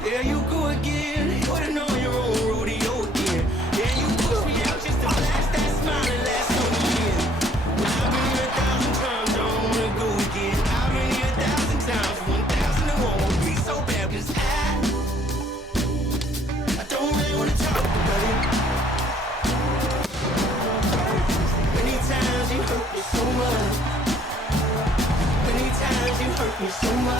There you go again, putting on your own rodeo again. Yeah, you push me out just to blast that smile and last on the year. I've been here 1,000 times, I don't wanna go again. I've been here 1,000 times, 1,001 won't be so bad, 'cause I don't really wanna talk about it. Many times you hurt me so much. Many times you hurt me so much.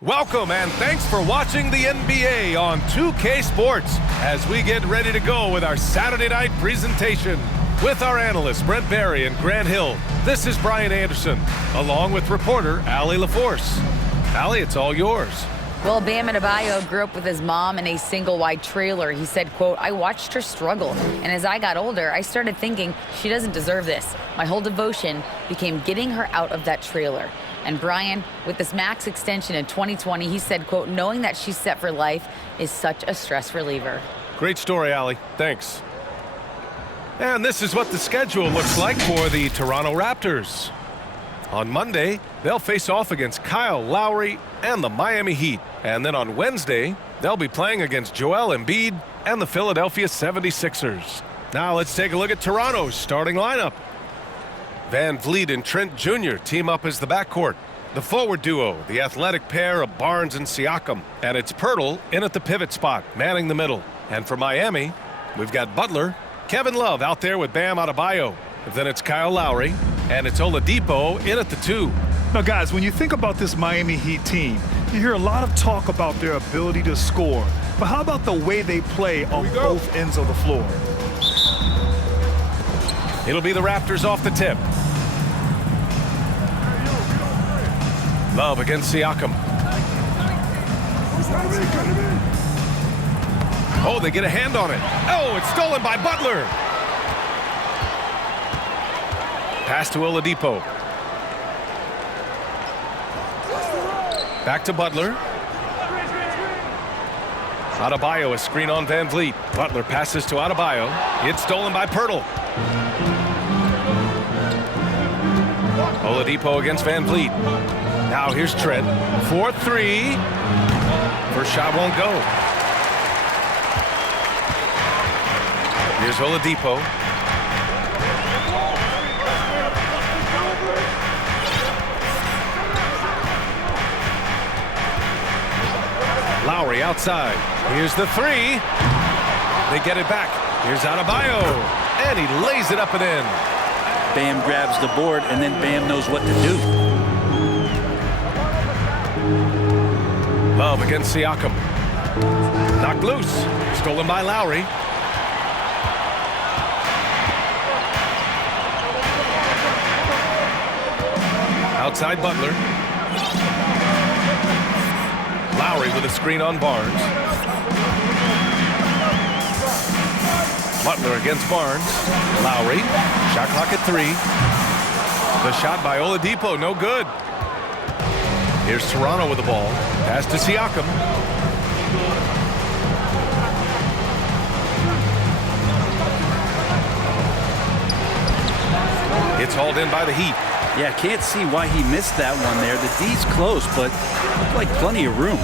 Welcome and thanks for watching the NBA on 2K Sports as we get ready to go with our Saturday night presentation. With our analysts Brent Barry and Grant Hill, this is Brian Anderson, along with reporter Allie LaForce. Allie, it's all yours. Well, Bam Adebayo grew up with his mom in a single-wide trailer. He said, quote, "I watched her struggle, and as I got older, I started thinking she doesn't deserve this. My whole devotion became getting her out of that trailer." And Brian, with this max extension in 2020, he said, quote, "Knowing that she's set for life is such a stress reliever." Great story, Allie. Thanks. And this is what the schedule looks like for the Toronto Raptors. On Monday, they'll face off against Kyle Lowry and the Miami Heat. And then on Wednesday, they'll be playing against Joel Embiid and the Philadelphia 76ers. Now let's take a look at Toronto's starting lineup. Van Vliet and Trent Jr. team up as the backcourt. The forward duo, the athletic pair of Barnes and Siakam. And it's Pirtle in at the pivot spot, manning the middle. And for Miami, we've got Butler, Kevin Love out there with Bam Adebayo. Then it's Kyle Lowry, and it's Oladipo in at the 2. Now, guys, when you think about this Miami Heat team, you hear a lot of talk about their ability to score. But how about the way they play on both ends of the floor? It'll be the Raptors off the tip. Love against Siakam. Oh, they get a hand on it. Oh, it's stolen by Butler. Pass to Oladipo. Back to Butler. Adebayo, a screen on Van Vliet. Butler passes to Adebayo. It's stolen by Pirtle. Oladipo against Van Vliet. Now here's Trent. 4-3. First shot won't go. Here's Oladipo. Lowry outside. Here's the 3. They get it back. Here's Adebayo. And he lays it up and in. Bam grabs the board, and then Bam knows what to do. Love against Siakam. Knocked loose. Stolen by Lowry. Outside Butler. Lowry with a screen on Barnes. Butler against Barnes. Lowry. Shot clock at 3. The shot by Oladipo, no good. Here's Toronto with the ball. Pass to Siakam. It's hauled in by the Heat. Yeah, can't see why he missed that one there. The D's close, but looked like plenty of room.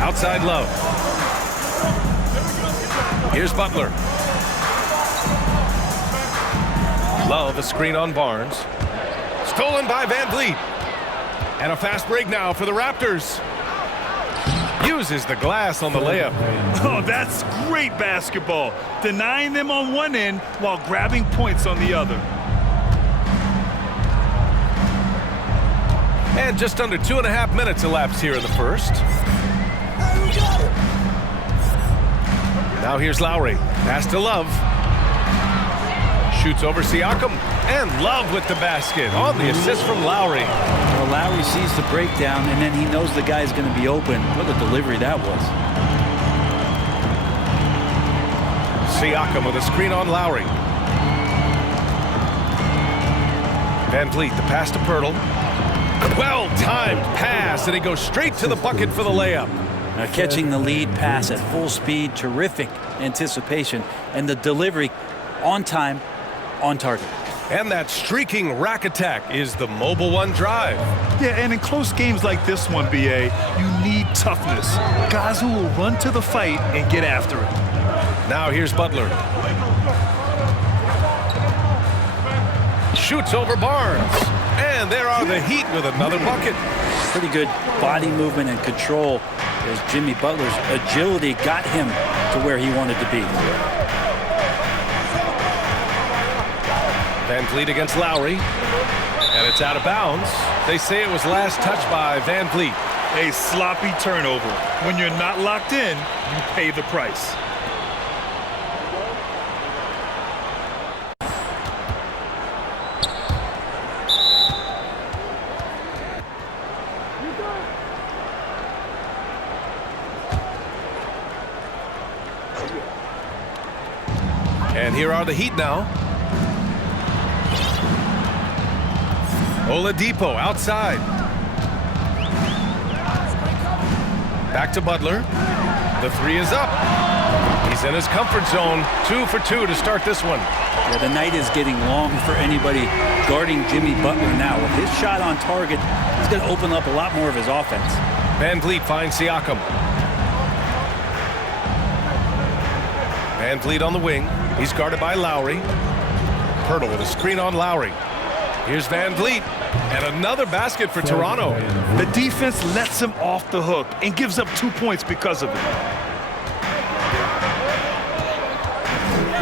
Outside Love. Here's Butler. Love a screen on Barnes. Stolen by Van Vliet. And a fast break now for the Raptors. Uses the glass on the layup. Oh, that's great basketball. Denying them on one end while grabbing points on the other. And just under 2.5 minutes elapsed here in the first. Now here's Lowry. Pass to Love. Shoots over Siakam. And Love with the basket on the assist from Lowry. Well, Lowry sees the breakdown, and then he knows the guy's going to be open. What a delivery that was. Siakam with a screen on Lowry. Van Vliet, the pass to Pirtle. Well-timed pass, and he goes straight to the bucket for the layup. Now catching the lead pass at full speed, terrific anticipation, and the delivery on time, on target. And that streaking rack attack is the Mobile One drive. Yeah, and in close games like this one, BA, you need toughness. Guys who will run to the fight and get after it. Now here's Butler. Shoots over Barnes. And there are the Heat with another bucket. Pretty good body movement and control as Jimmy Butler's agility got him to where he wanted to be. Van Vliet against Lowry. And it's out of bounds. They say it was last touched by Van Vliet. A sloppy turnover. When you're not locked in, you pay the price. And here are the Heat now. Oladipo outside. Back to Butler. The three is up. He's in his comfort zone. 2 for 2 to start this one. Yeah, the night is getting long for anybody guarding Jimmy Butler now. With his shot on target, he's going to open up a lot more of his offense. Van Vliet finds Siakam. Van Vliet on the wing. He's guarded by Lowry. Pirtle with a screen on Lowry. Here's Van Vliet. And another basket for Toronto. The defense lets him off the hook and gives up 2 points because of it.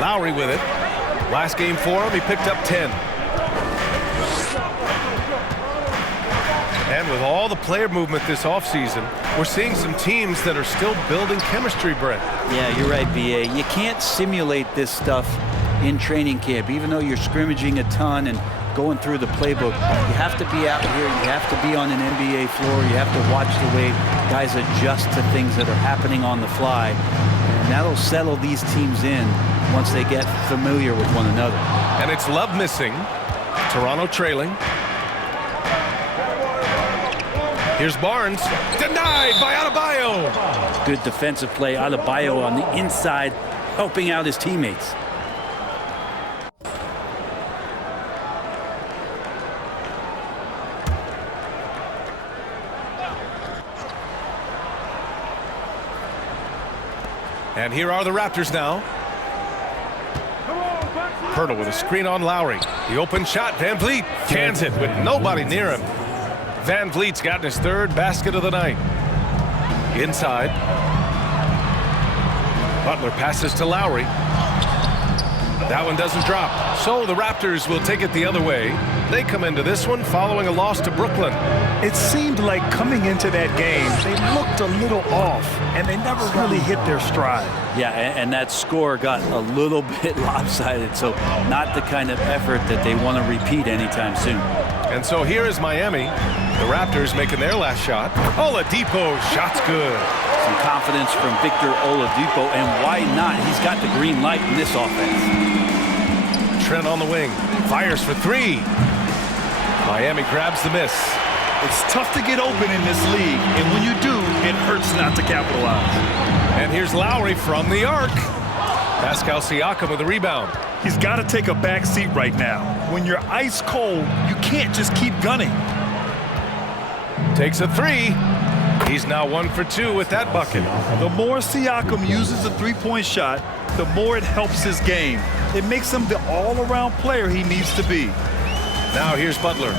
Lowry with it. Last game for him, he picked up 10. And with all the player movement this offseason, we're seeing some teams that are still building chemistry, Brent. Yeah, you're right, BA. You can't simulate this stuff in training camp, even though you're scrimmaging a ton and going through the playbook. You have to be out here. You have to be on an NBA floor. You have to watch the way guys adjust to things that are happening on the fly. And that'll settle these teams in once they get familiar with one another. And it's Love missing. Toronto trailing. Here's Barnes. Denied by Adebayo. Good defensive play. Adebayo on the inside, helping out his teammates. And here are the Raptors now. Pirtle with a screen on Lowry. The open shot. Van Vliet cans it with nobody near him. Van Vliet's gotten his third basket of the night. Inside. Butler passes to Lowry. That one doesn't drop. So the Raptors will take it the other way. They come into this one following a loss to Brooklyn. It seemed like coming into that game, they looked a little off, and they never really hit their stride. Yeah, and that score got a little bit lopsided, so not the kind of effort that they want to repeat anytime soon. And so here is Miami. The Raptors making their last shot. Oladipo, shot's good. Some confidence from Victor Oladipo, and why not? He's got the green light in this offense. Trent on the wing. Fires for three. Miami grabs the miss. It's tough to get open in this league, and when you do, it hurts not to capitalize. And here's Lowry from the arc. Pascal Siakam with the rebound. He's got to take a back seat right now. When you're ice cold, you can't just keep gunning. Takes a three. He's now 1 for 2 with that bucket. The more Siakam uses the three-point shot, the more it helps his game. It makes him the all-around player he needs to be. Now here's Butler.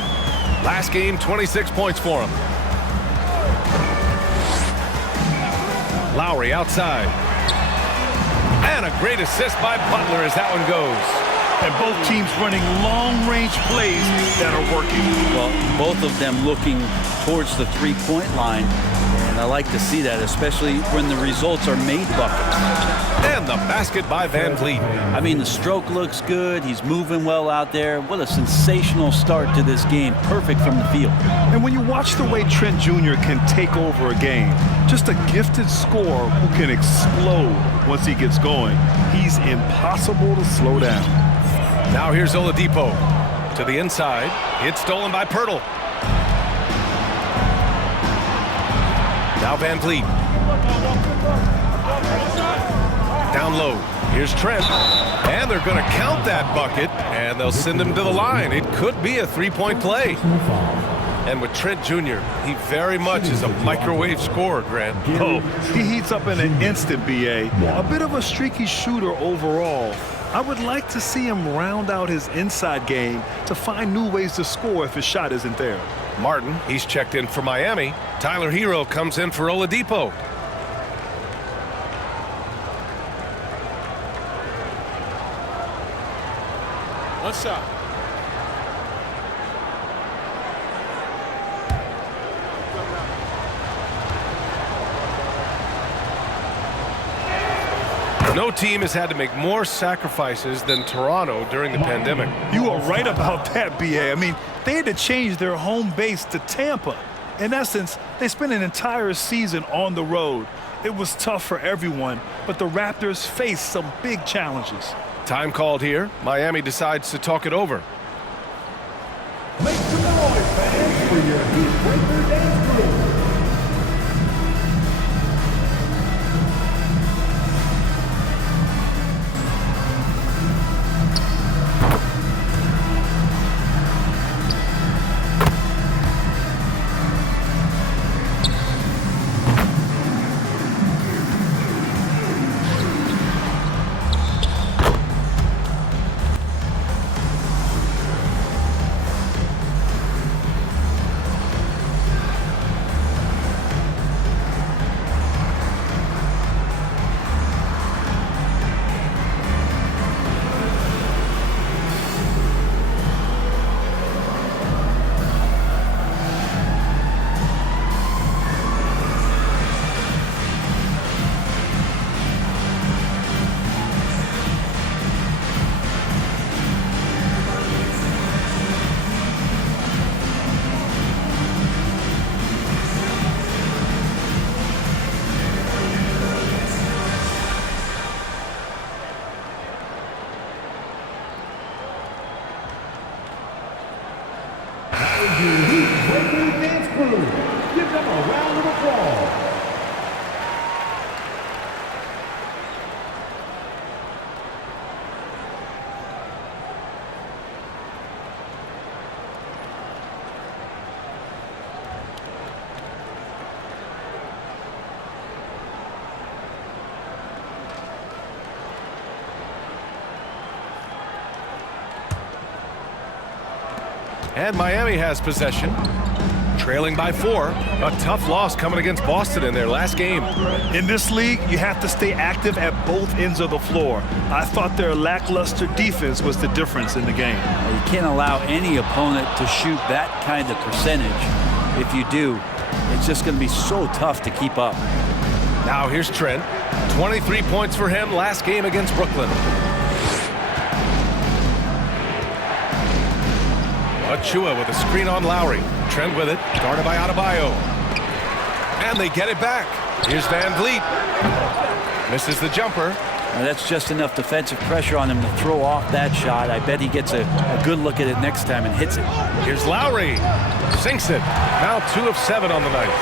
Last game, 26 points for him. Lowry outside. And a great assist by Butler as that one goes. And both teams running long-range plays that are working. Well, both of them looking towards the three-point line. And I like to see that, especially when the results are made buckets. And the basket by Van Vliet. I mean, the stroke looks good. He's moving well out there. What a sensational start to this game. Perfect from the field. And when you watch the way Trent Jr. can take over a game, just a gifted scorer who can explode once he gets going, he's impossible to slow down. Now here's Oladipo to the inside. It's stolen by Pirtle. Now Van Vliet. Down low. Here's Trent. And they're going to count that bucket, and they'll send him to the line. It could be a three-point play. And with Trent Jr., he very much is a microwave scorer, Grant. Oh, he heats up in an instant, B.A. A bit of a streaky shooter overall. I would like to see him round out his inside game to find new ways to score if his shot isn't there. Martin, he's checked in for Miami. Tyler Hero comes in for Oladipo. One shot. No team has had to make more sacrifices than Toronto during the pandemic. You are right about that, B.A. I mean, they had to change their home base to Tampa. In essence, they spent an entire season on the road. It was tough for everyone, but the Raptors faced some big challenges. Time called here. Miami decides to talk it over. Make some noise, fans, for your Heat Breaker dance crew. Dance crew. Give them a round of applause. And Miami has possession, trailing by 4. A tough loss coming against Boston in their last game. In this league, you have to stay active at both ends of the floor. I thought their lackluster defense was the difference in the game. You can't allow any opponent to shoot that kind of percentage. If you do, it's just going to be so tough to keep up. Now here's Trent. 23 points for him last game against Brooklyn. Achua with a screen on Lowry. Trent with it, guarded by Adebayo. And they get it back. Here's Van Vliet. Misses the jumper. Now that's just enough defensive pressure on him to throw off that shot. I bet he gets a good look at it next time and hits it. Here's Lowry. Sinks it. Now 2 of 7 on the night.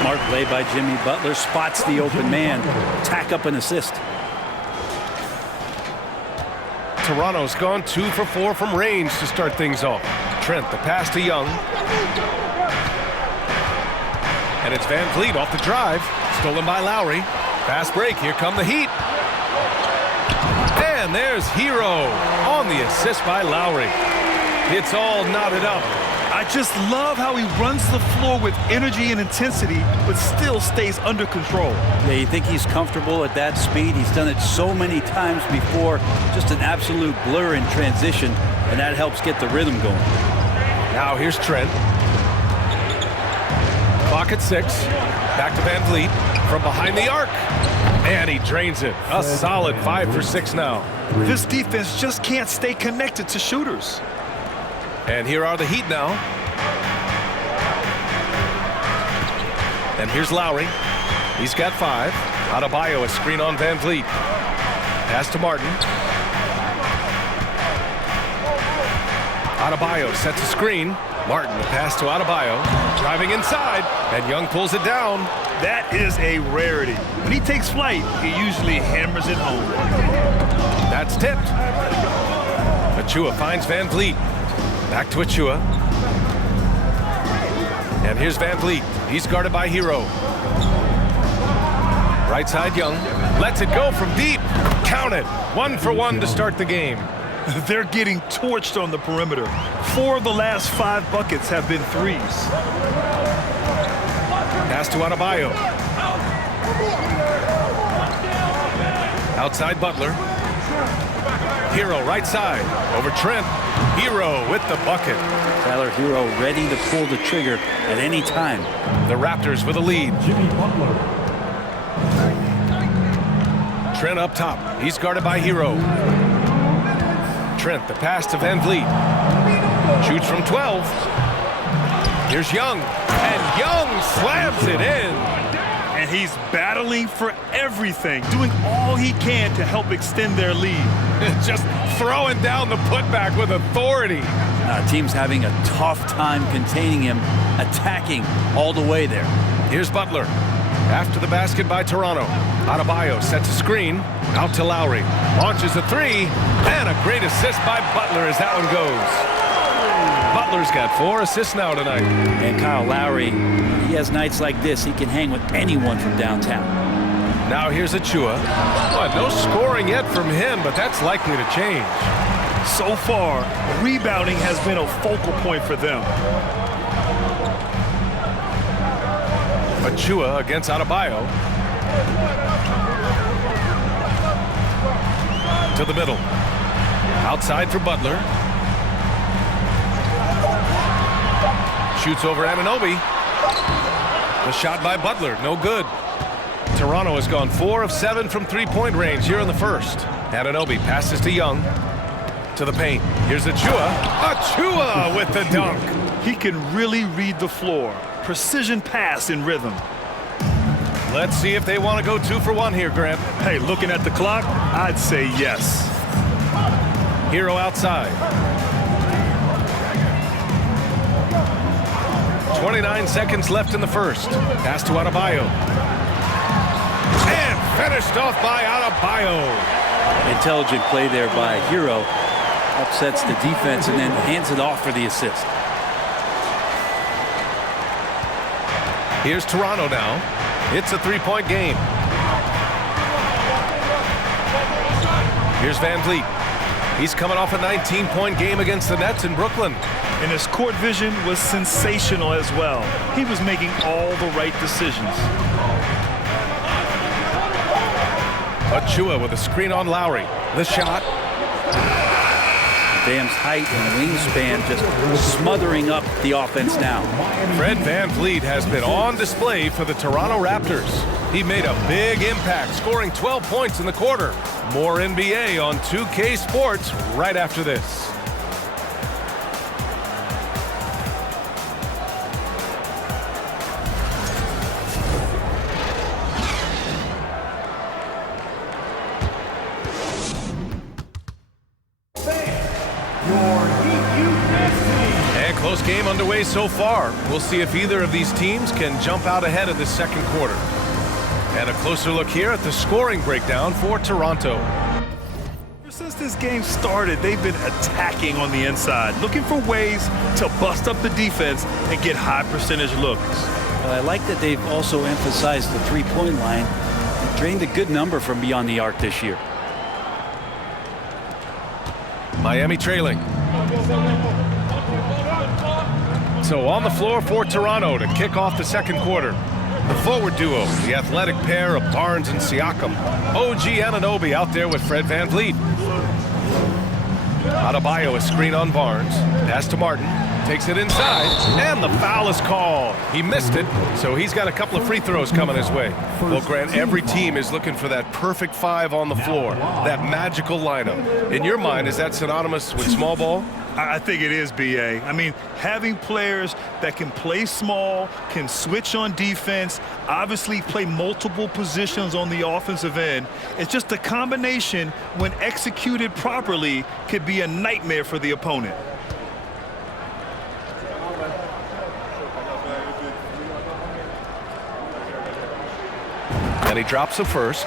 Smart play by Jimmy Butler. Spots the open man. Tack up an assist. Toronto's gone 2 for 4 from range to start things off. Trent, the pass to Young. And it's Van Vliet off the drive. Stolen by Lowry. Fast break. Here come the Heat. And there's Hero on the assist by Lowry. It's all knotted up. I just love how he runs the floor with energy and intensity, but still stays under control. Yeah, you think he's comfortable at that speed? He's done it so many times before. Just an absolute blur in transition, and that helps get the rhythm going. Now here's Trent. Clock at 6. Back to Van Vliet from behind the arc. And he drains it. A solid 5 for 6 now. This defense just can't stay connected to shooters. And here are the Heat now. And here's Lowry. He's got 5. Adebayo, a screen on Van Vliet. Pass to Martin. Adebayo sets a screen. Martin, the pass to Adebayo. Driving inside. And Young pulls it down. That is a rarity. When he takes flight, he usually hammers it home. That's tipped. Achua finds Van Vliet. Back to Achua. And here's Van Vliet. He's guarded by Hero. Right side Young. Lets it go from deep. Count it. 1 for 1 to start the game. They're getting torched on the perimeter. 4 of the last 5 buckets have been threes. Pass to Adebayo. Outside Butler. Hero right side. Over Trent. Hero with the bucket. Tyler Hero ready to pull the trigger at any time. The Raptors with a lead. Jimmy Butler. Trent up top. He's guarded by Hero. Trent, the pass to Van Vliet. Shoots from 12. Here's Young. And Young slams it in. And he's battling for everything, doing all he can to help extend their lead. Just throwing down the putback with authority. Team's having a tough time containing him, attacking all the way there. Here's Butler. After the basket by Toronto. Adebayo sets a screen. Out to Lowry. Launches a 3. And a great assist by Butler as that one goes. Butler's got 4 assists now tonight. And Kyle Lowry, he has nights like this. He can hang with anyone from downtown. Now here's Achua. Well, no scoring yet from him, but that's likely to change. So far, rebounding has been a focal point for them. Achua against Adebayo. To the middle. Outside for Butler. Shoots over Anunoby. The shot by Butler, no good. Toronto has gone 4 of 7 from three-point range here in the first. Anunoby passes to Young. To the paint. Here's Achua. Achua with the dunk. He can really read the floor. Precision pass in rhythm. Let's see if they want to go 2 for 1 here, Grant. Hey, looking at the clock, I'd say yes. Hero outside. 29 seconds left in the first. Pass to Adebayo. And finished off by Adebayo. Intelligent play there by Hero. Upsets the defense and then hands it off for the assist. Here's Toronto now. It's a 3-point game. Here's Van Vliet. He's coming off a 19-point game against the Nets in Brooklyn. And his court vision was sensational as well. He was making all the right decisions. Achua with a screen on Lowry. The shot. Bam's height and wingspan just smothering up the offense now. Fred Van Vliet has been on display for the Toronto Raptors. He made a big impact, scoring 12 points in the quarter. More NBA on 2K Sports right after this. And close game underway so far. We'll see if either of these teams can jump out ahead of the second quarter. And a closer look here at the scoring breakdown for Toronto. Since this game started, they've been attacking on the inside, looking for ways to bust up the defense and get high percentage looks. But I like that they've also emphasized the three-point line. They drained a good number from beyond the arc this year. Miami trailing. So on the floor for Toronto to kick off the second quarter. The forward duo, the athletic pair of Barnes and Siakam. OG Anunoby out there with Fred VanVleet. Adebayo, a screen on Barnes. Pass to Martin. Takes it inside. And the foul is called. He missed it, so he's got a couple of free throws coming his way. Well, Grant, every team is looking for that perfect five on the floor. That magical lineup. In your mind, is that synonymous with small ball? I think it is, B.A. I mean, having players that can play small, can switch on defense, obviously play multiple positions on the offensive end. It's just a combination, when executed properly, could be a nightmare for the opponent. And he drops the first.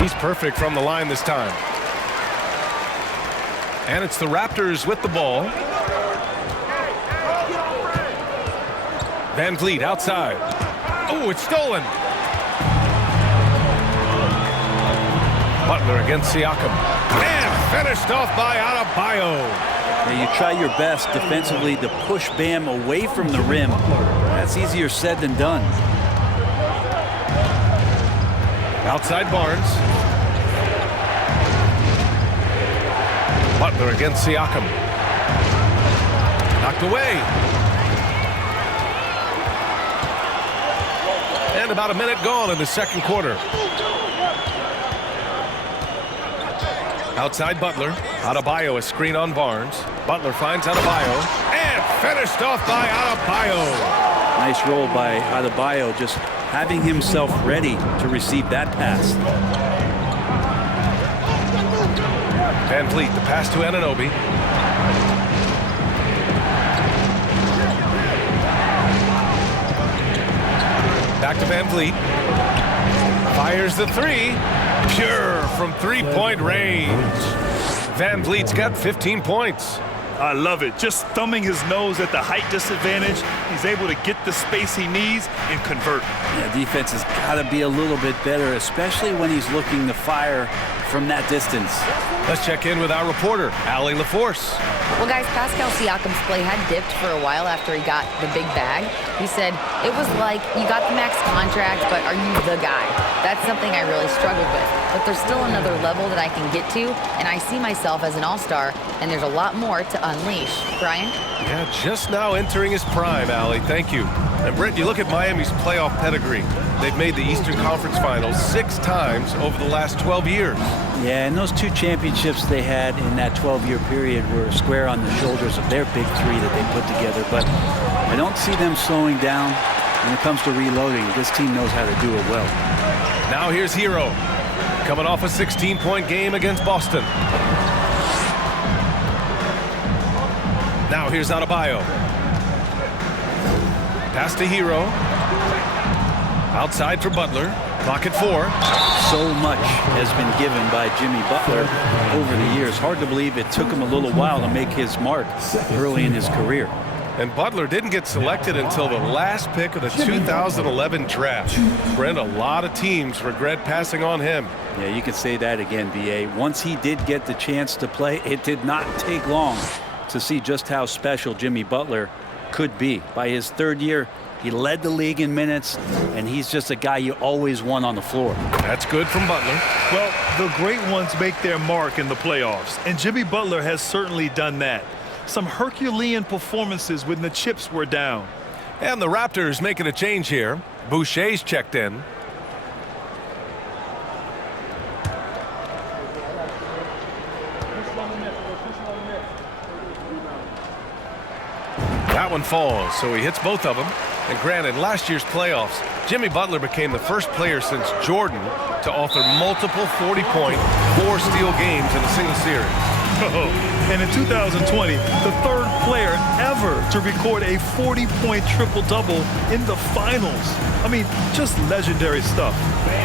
He's perfect from the line this time. And it's the Raptors with the ball. VanVleet outside. Oh, it's stolen. Butler against Siakam. And finished off by Adebayo. Yeah, you try your best defensively to push Bam away from the rim. That's easier said than done. Outside Barnes. Butler against Siakam. Knocked away. And about a minute gone in the second quarter. Outside Butler. Adebayo, a screen on Barnes. Butler finds Adebayo. And finished off by Adebayo. Nice roll by Adebayo, just having himself ready to receive that pass. VanVleet, the pass to Anunoby. Back to VanVleet. Fires the three. Pure from three-point range. VanVleet's got 15 points. I love it. Just thumbing his nose at the height disadvantage. He's able to get the space he needs and convert. Yeah, defense has got to be a little bit better, especially when he's looking to fire from that distance. Let's check in with our reporter, Allie LaForce. Well, guys, Pascal Siakam's play had dipped for a while after he got the big bag. He said, it was like, you got the max contract, but are you the guy? That's something I really struggled with. But there's still another level that I can get to, and I see myself as an all-star, and there's a lot more to unleash. Brian? Yeah, just now entering his prime, Allie. Thank you. And Brent, you look at Miami's playoff pedigree. They've made the Eastern Conference Finals 6 times over the last 12 years. Yeah, and those 2 championships they had in that 12-year period were square on the shoulders of their big 3 that they put together. But I don't see them slowing down when it comes to reloading. This team knows how to do it well. Now here's Hero, coming off a 16-point game against Boston. Now here's Adebayo. Pass to Hero. Outside for Butler. Clock at 4. So much has been given by Jimmy Butler over the years. Hard to believe it took him a little while to make his mark early in his career. And Butler didn't get selected until the last pick of the 2011 draft. Brent, a lot of teams regret passing on him. Yeah, you can say that again, B.A. Once he did get the chance to play, it did not take long to see just how special Jimmy Butler could be. By his 3rd year, he led the league in minutes, and he's just a guy you always want on the floor. That's good from Butler. Well, the great ones make their mark in the playoffs, and Jimmy Butler has certainly done that. Some Herculean performances when the chips were down. And the Raptors making a change here. Boucher's checked in. That one falls, so he hits both of them. And granted, in last year's playoffs, Jimmy Butler became the first player since Jordan to author multiple 40-point, 4-steal games in a single series. And in 2020, the third player ever to record a 40-point triple-double in the finals. I mean, just legendary stuff.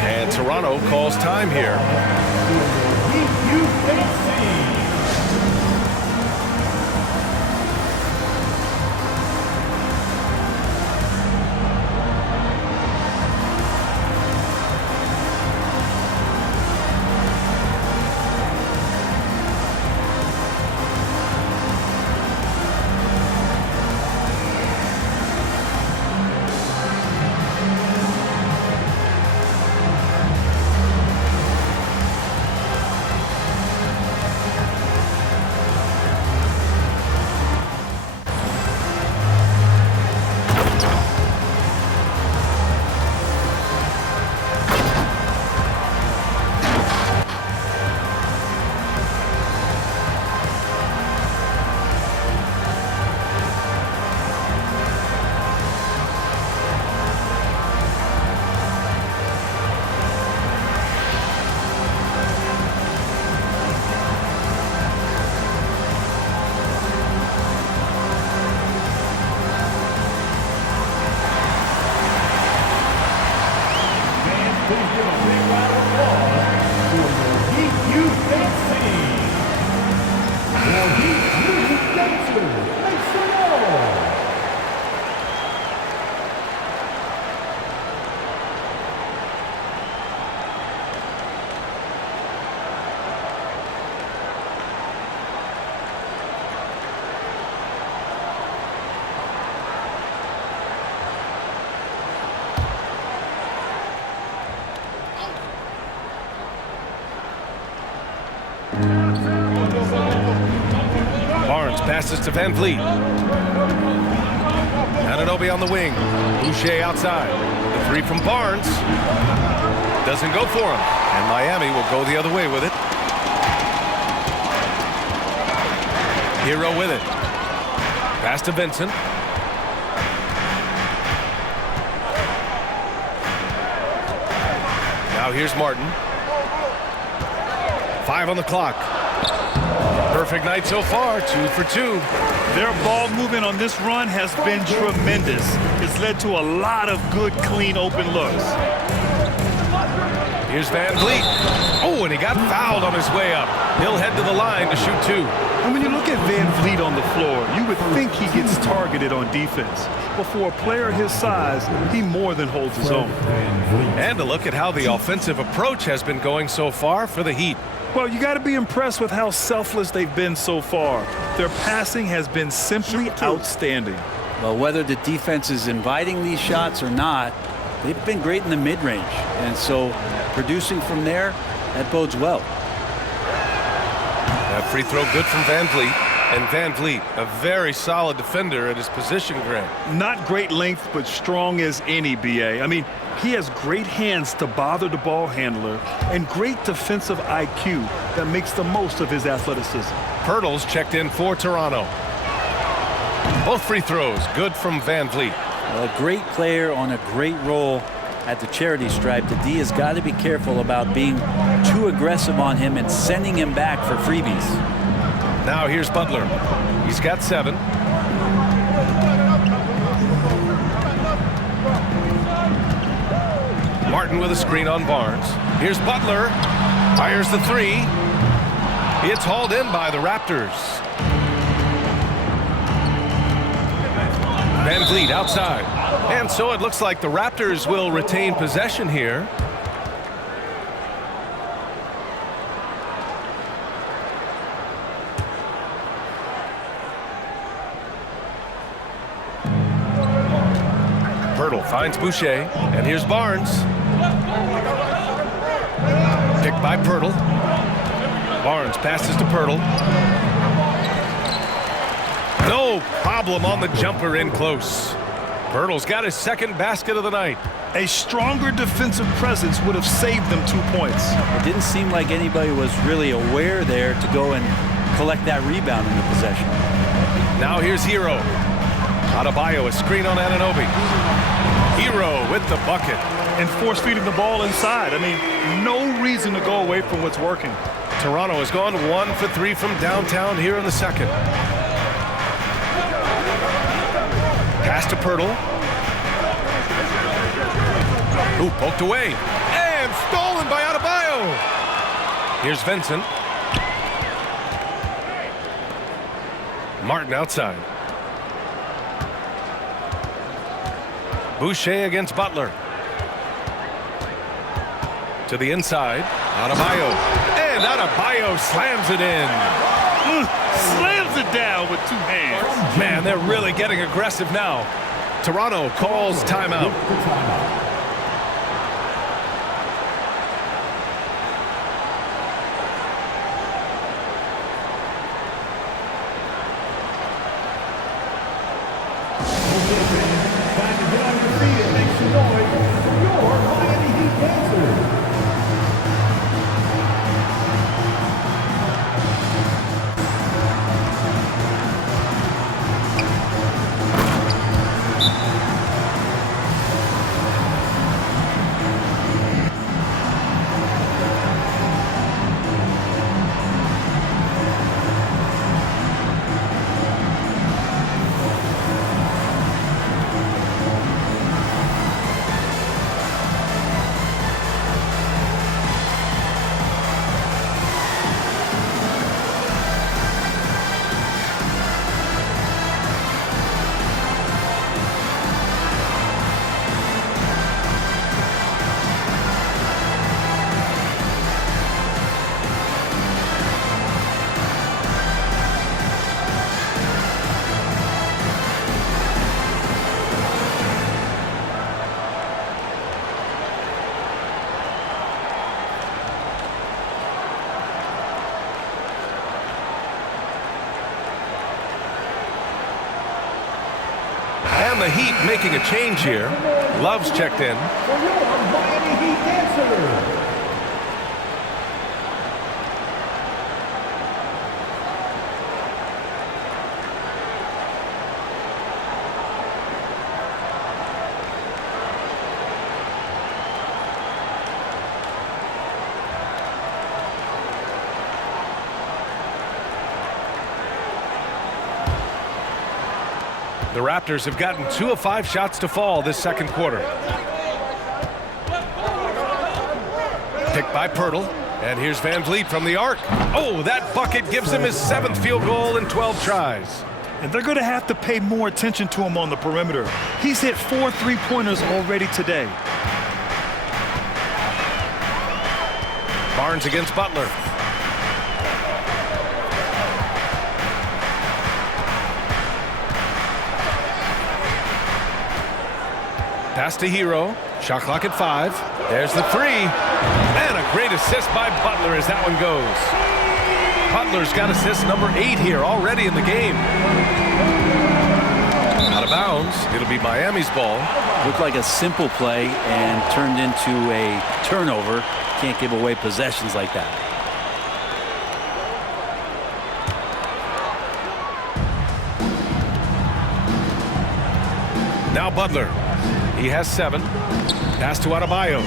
And Toronto calls time here. Barnes passes to Van Vliet. Anunoby on the wing. Boucher outside. The three from Barnes. Doesn't go for him. And Miami will go the other way with it. Hero with it. Pass to Vincent. Now here's Martin. 5 on the clock. Perfect night so far, 2 for 2. Their ball movement on this run has been tremendous. It's led to a lot of good, clean, open looks. Here's Van Vliet. Oh, and he got fouled on his way up. He'll head to the line to shoot 2. And when you look at Van Vliet on the floor, you would think he gets targeted on defense. But for a player his size, he more than holds his own. And a look at how the offensive approach has been going so far for the Heat. Well, you got to be impressed with how selfless they've been so far. Their passing has been simply outstanding. Well, whether the defense is inviting these shots or not, they've been great in the mid-range. And so producing from there, that bodes well. That free throw good from Van Vliet. And Van Vliet, a very solid defender at his position, Grant. Not great length, but strong as any, B.A. I mean, he has great hands to bother the ball handler and great defensive IQ that makes the most of his athleticism. Pirtle's checked in for Toronto. Both free throws good from Van Vliet. A great player on a great role at the charity stripe. The D has got to be careful about being too aggressive on him and sending him back for freebies. Now here's Butler. He's got 7. Martin with a screen on Barnes. Here's Butler. Fires the 3. It's hauled in by the Raptors. Van Vliet outside. And so it looks like the Raptors will retain possession here. Pirtle finds Boucher, and here's Barnes. Picked by Pirtle. Barnes passes to Pirtle. No problem on the jumper in close. Pirtle's got his second basket of the night. A stronger defensive presence would have saved them 2 points. It didn't seem like anybody was really aware there to go and collect that rebound in the possession. Now here's Hero. Adebayo, a screen on Anunoby. Hero with the bucket. And force feeding the ball inside. I mean, no reason to go away from what's working. Toronto has gone 1 for 3 from downtown here in the second. Pass to Pirtle. Who poked away. And stolen by Adebayo. Here's Vincent. Martin outside. Boucher against Butler. To the inside. Adebayo. And Adebayo slams it in. Slams it down with 2 hands. Man, they're really getting aggressive now. Toronto calls timeout. Time to get on your feet and make some noise for your Miami Heat dancers. And the Heat making a change here. Love's checked in. For your Miami Heat dancers. The Raptors have gotten 2 of 5 shots to fall this second quarter. Picked by Pirtle. And here's Van Vliet from the arc. Oh, that bucket gives him his 7th field goal in 12 tries. And they're going to have to pay more attention to him on the perimeter. He's hit 4 3-pointers already today. Barnes against Butler. Pass to Hero. Shot clock at 5. There's the 3. And a great assist by Butler as that one goes. Butler's got assist number 8 here already in the game. Out of bounds. It'll be Miami's ball. Looked like a simple play and turned into a turnover. Can't give away possessions like that. Now Butler. He has 7. Pass to Adebayo.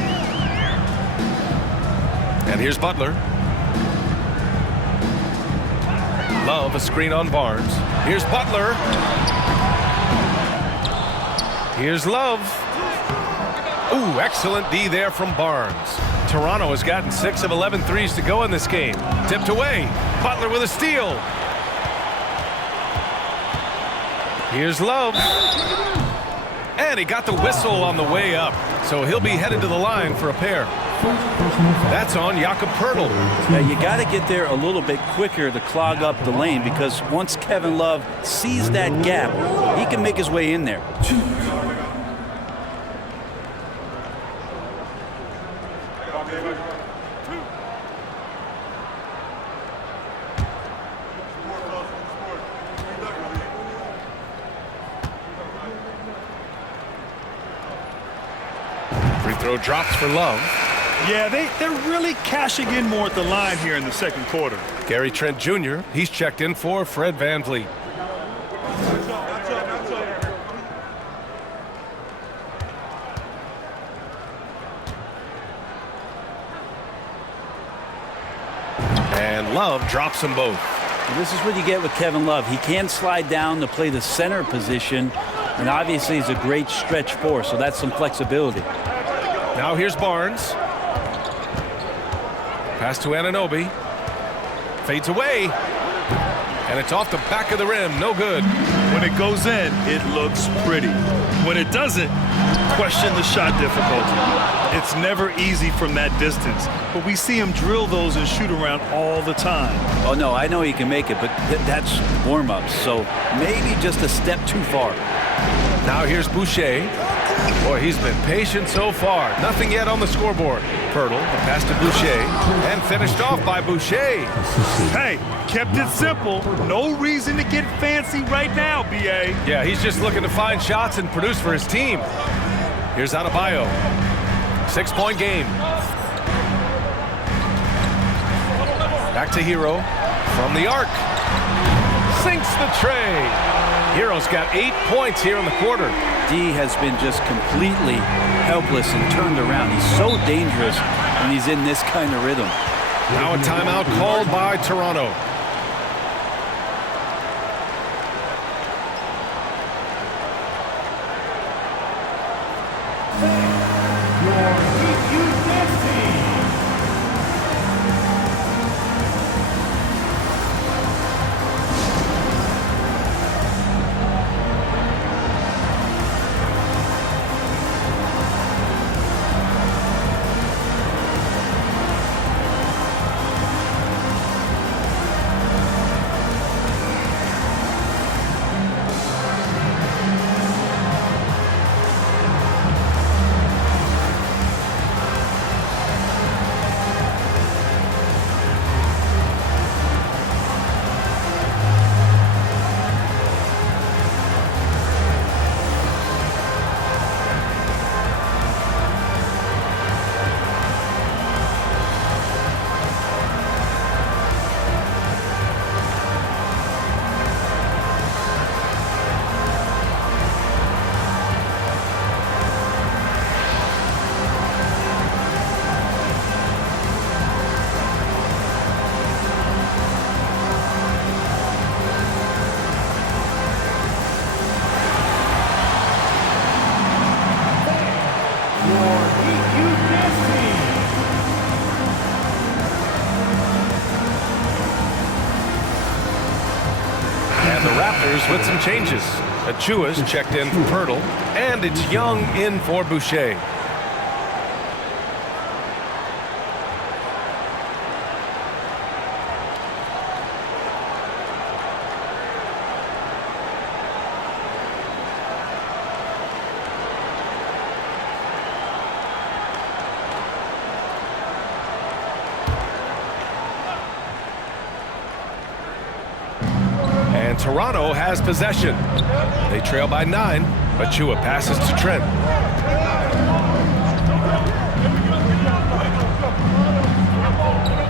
And here's Butler. Love, a screen on Barnes. Here's Butler. Here's Love. Ooh, excellent D there from Barnes. Toronto has gotten 6 of 11 threes to go in this game. Tipped away. Butler with a steal. Here's Love. And he got the whistle on the way up. So he'll be headed to the line for a pair. That's on Jakob Pirtle. Yeah, you got to get there a little bit quicker to clog up the lane, because once Kevin Love sees that gap, he can make his way in there. Free throw drops for Love. Yeah, they're really cashing in more at the line here in the second quarter. Gary Trent Jr., he's checked in for Fred VanVleet. And Love drops them both. And this is what you get with Kevin Love. He can slide down to play the center position, and obviously he's a great stretch four, so that's some flexibility. Now here's Barnes. Pass to Anunoby. Fades away. And it's off the back of the rim. No good. When it goes in, it looks pretty. When it doesn't, question the shot difficulty. It's never easy from that distance, but we see him drill those and shoot around all the time. Oh, no, I know he can make it, but that's warm-ups, so maybe just a step too far. Now here's Boucher. Boy, he's been patient so far. Nothing yet on the scoreboard. Pirtle, the pass to Boucher, and finished off by Boucher. Hey, kept it simple. No reason to get fancy right now, B.A. Yeah, he's just looking to find shots and produce for his team. Here's Adebayo. 6-point game. Back to Hero. From the arc. Sinks the tray. Hero's got 8 points here in the quarter. D has been just completely helpless and turned around. He's so dangerous when he's in this kind of rhythm. Now a timeout called by Toronto. And the Raptors with some changes. Achua's checked in for Pirtle, and it's Young in for Boucher. And Toronto has possession. They trail by 9. Achua passes to Trent.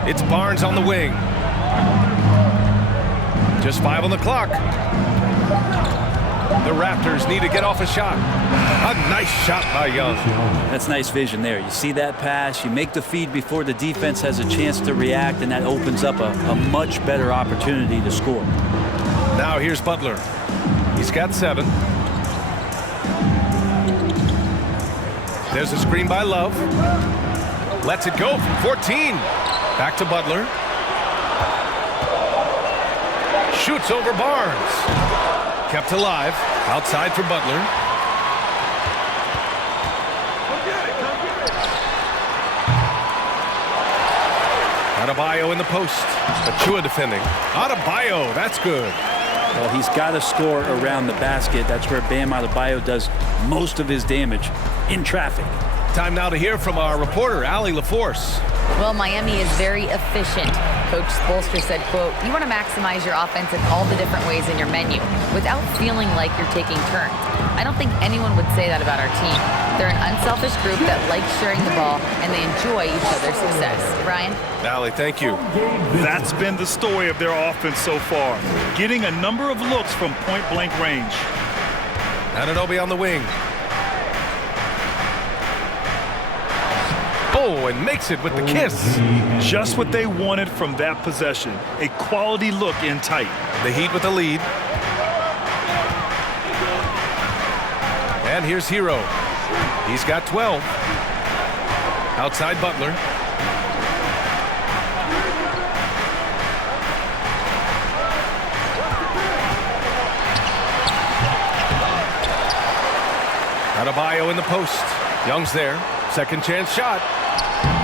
It's Barnes on the wing. Just 5 on the clock. The Raptors need to get off a shot. A nice shot by Young. That's nice vision there. You see that pass, you make the feed before the defense has a chance to react, and that opens up a much better opportunity to score. Now here's Butler. He's got 7. There's a screen by Love. Lets it go from 14. Back to Butler. Shoots over Barnes. Kept alive. Outside for Butler. Adebayo in the post. Achua defending. Adebayo, that's good. Well, he's got to score around the basket. That's where Bam Adebayo does most of his damage, in traffic. Time now to hear from our reporter, Allie LaForce. Well, Miami is very efficient. Coach Spoelstra said, quote, "You want to maximize your offense in all the different ways in your menu without feeling like you're taking turns." I don't think anyone would say that about our team. They're an unselfish group that likes sharing the ball, and they enjoy each other's success. Ryan? Allie, thank you. That's been the story of their offense so far, getting a number of looks from point-blank range. Anunoby on the wing. Oh, and makes it with the kiss. Just what they wanted from that possession. A quality look in tight. The Heat with the lead. And here's Hero. He's got 12. Outside Butler. Adebayo in the post. Young's there. Second chance shot.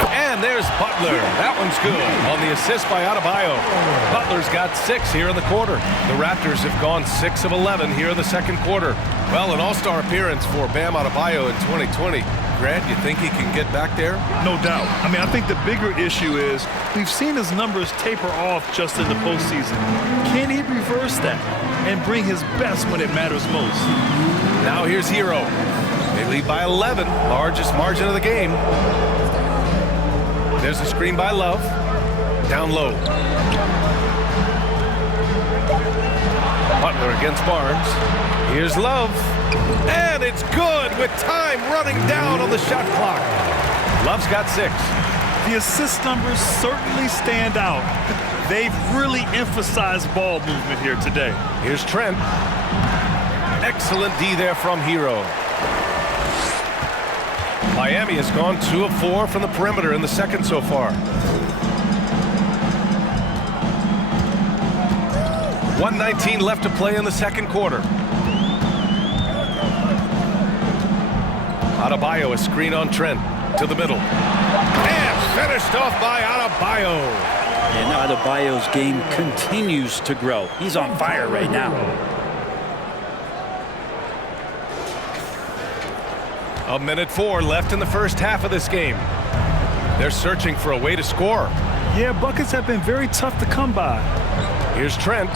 And there's Butler. That one's good on the assist by Adebayo. Butler's got 6 here in the quarter. The Raptors have gone 6 of 11 here in the second quarter. Well, an all-star appearance for Bam Adebayo in 2020. Grant, you think he can get back there? No doubt. I mean, I think the bigger issue is we've seen his numbers taper off just in the postseason. Can he reverse that and bring his best when it matters most? Now here's Hero. They lead by 11, largest margin of the game. There's a screen by Love. Down low. Butler against Barnes. Here's Love. And it's good with time running down on the shot clock. Love's got 6. The assist numbers certainly stand out. They've really emphasized ball movement here today. Here's Trent. Excellent D there from Hero. Miami has gone 2 of 4 from the perimeter in the second so far. 1:19 left to play in the second quarter. Adebayo, a screen on Trent to the middle. And finished off by Adebayo. And Adebayo's game continues to grow. He's on fire right now. A minute 4 left in the first half of this game. They're searching for a way to score. Yeah, buckets have been very tough to come by. Here's Trent.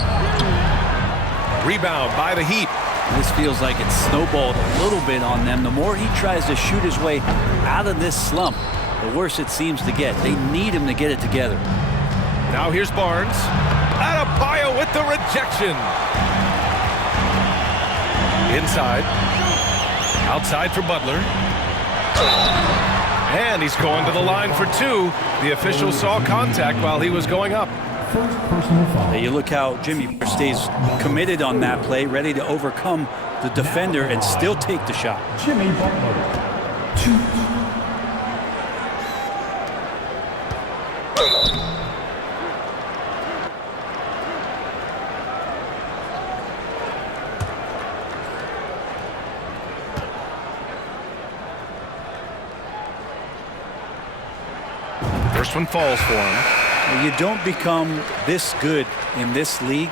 Rebound by the Heat. This feels like it's snowballed a little bit on them. The more he tries to shoot his way out of this slump, the worse it seems to get. They need him to get it together. Now here's Barnes. Adebayo with the rejection. Inside. Outside for Butler. And he's going to the line for 2. The official saw contact while he was going up. First personal foul. You look how Jimmy stays committed on that play, ready to overcome the defender and still take the shot. Jimmy Butler. 2. First one falls for him. You don't become this good in this league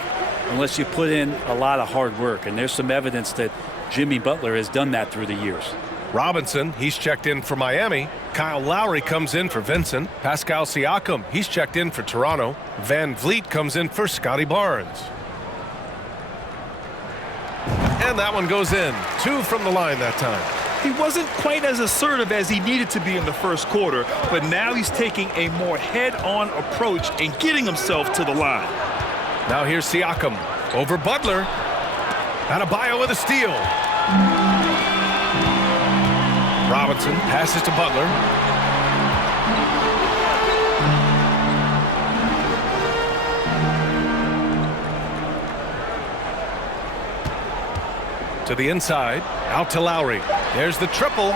unless you put in a lot of hard work. And there's some evidence that Jimmy Butler has done that through the years. Robinson, he's checked in for Miami. Kyle Lowry comes in for Vincent. Pascal Siakam, he's checked in for Toronto. Van Vliet comes in for Scotty Barnes. And that one goes in. 2 from the line that time. He wasn't quite as assertive as he needed to be in the first quarter, but now he's taking a more head-on approach and getting himself to the line. Now here's Siakam over Butler. Adebayo with a steal. Robinson passes to Butler. To the inside, out to Lowry. There's the triple.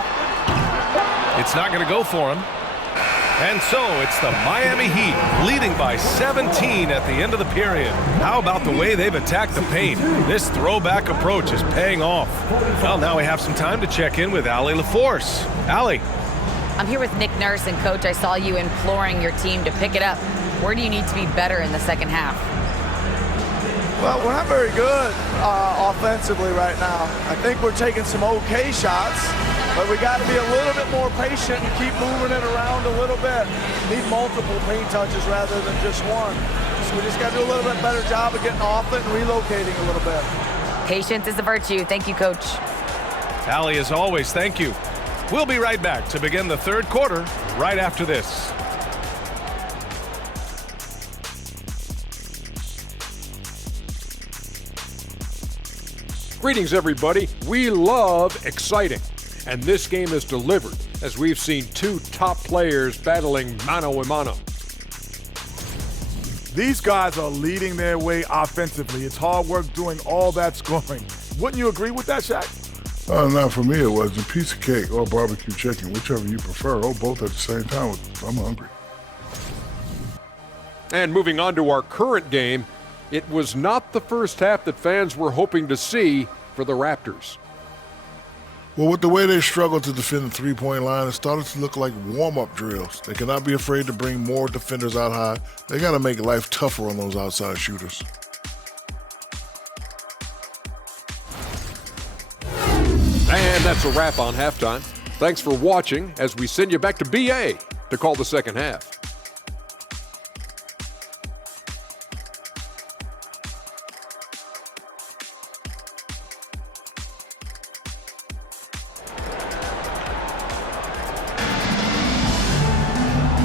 It's not going to go for him. And so it's the Miami Heat leading by 17 at the end of the period. How about the way they've attacked the paint? This throwback approach is paying off. Well, now we have some time to check in with Allie LaForce. Allie. I'm here with Nick Nurse, and Coach, I saw you imploring your team to pick it up. Where do you need to be better in the second half? Well, we're not very good offensively right now. I think we're taking some okay shots, but we got to be a little bit more patient and keep moving it around a little bit. Need multiple paint touches rather than just one. So we just got to do a little bit better job of getting off it and relocating a little bit. Patience is a virtue. Thank you, Coach. Allie, as always, thank you. We'll be right back to begin the third quarter right after this. Greetings, everybody. We love exciting, and this game is delivered as we've seen two top players battling mano a mano. These guys are leading their way offensively. It's hard work doing all that scoring. Wouldn't you agree with that, Shaq? Not for me. It was a piece of cake or barbecue chicken, whichever you prefer, or both at the same time. I'm hungry. And moving on to our current game, it was not the first half that fans were hoping to see for the Raptors. Well, with the way they struggled to defend the three-point line, it started to look like warm-up drills. They cannot be afraid to bring more defenders out high. They got to make life tougher on those outside shooters. And that's a wrap on halftime. Thanks for watching as we send you back to BA to call the second half.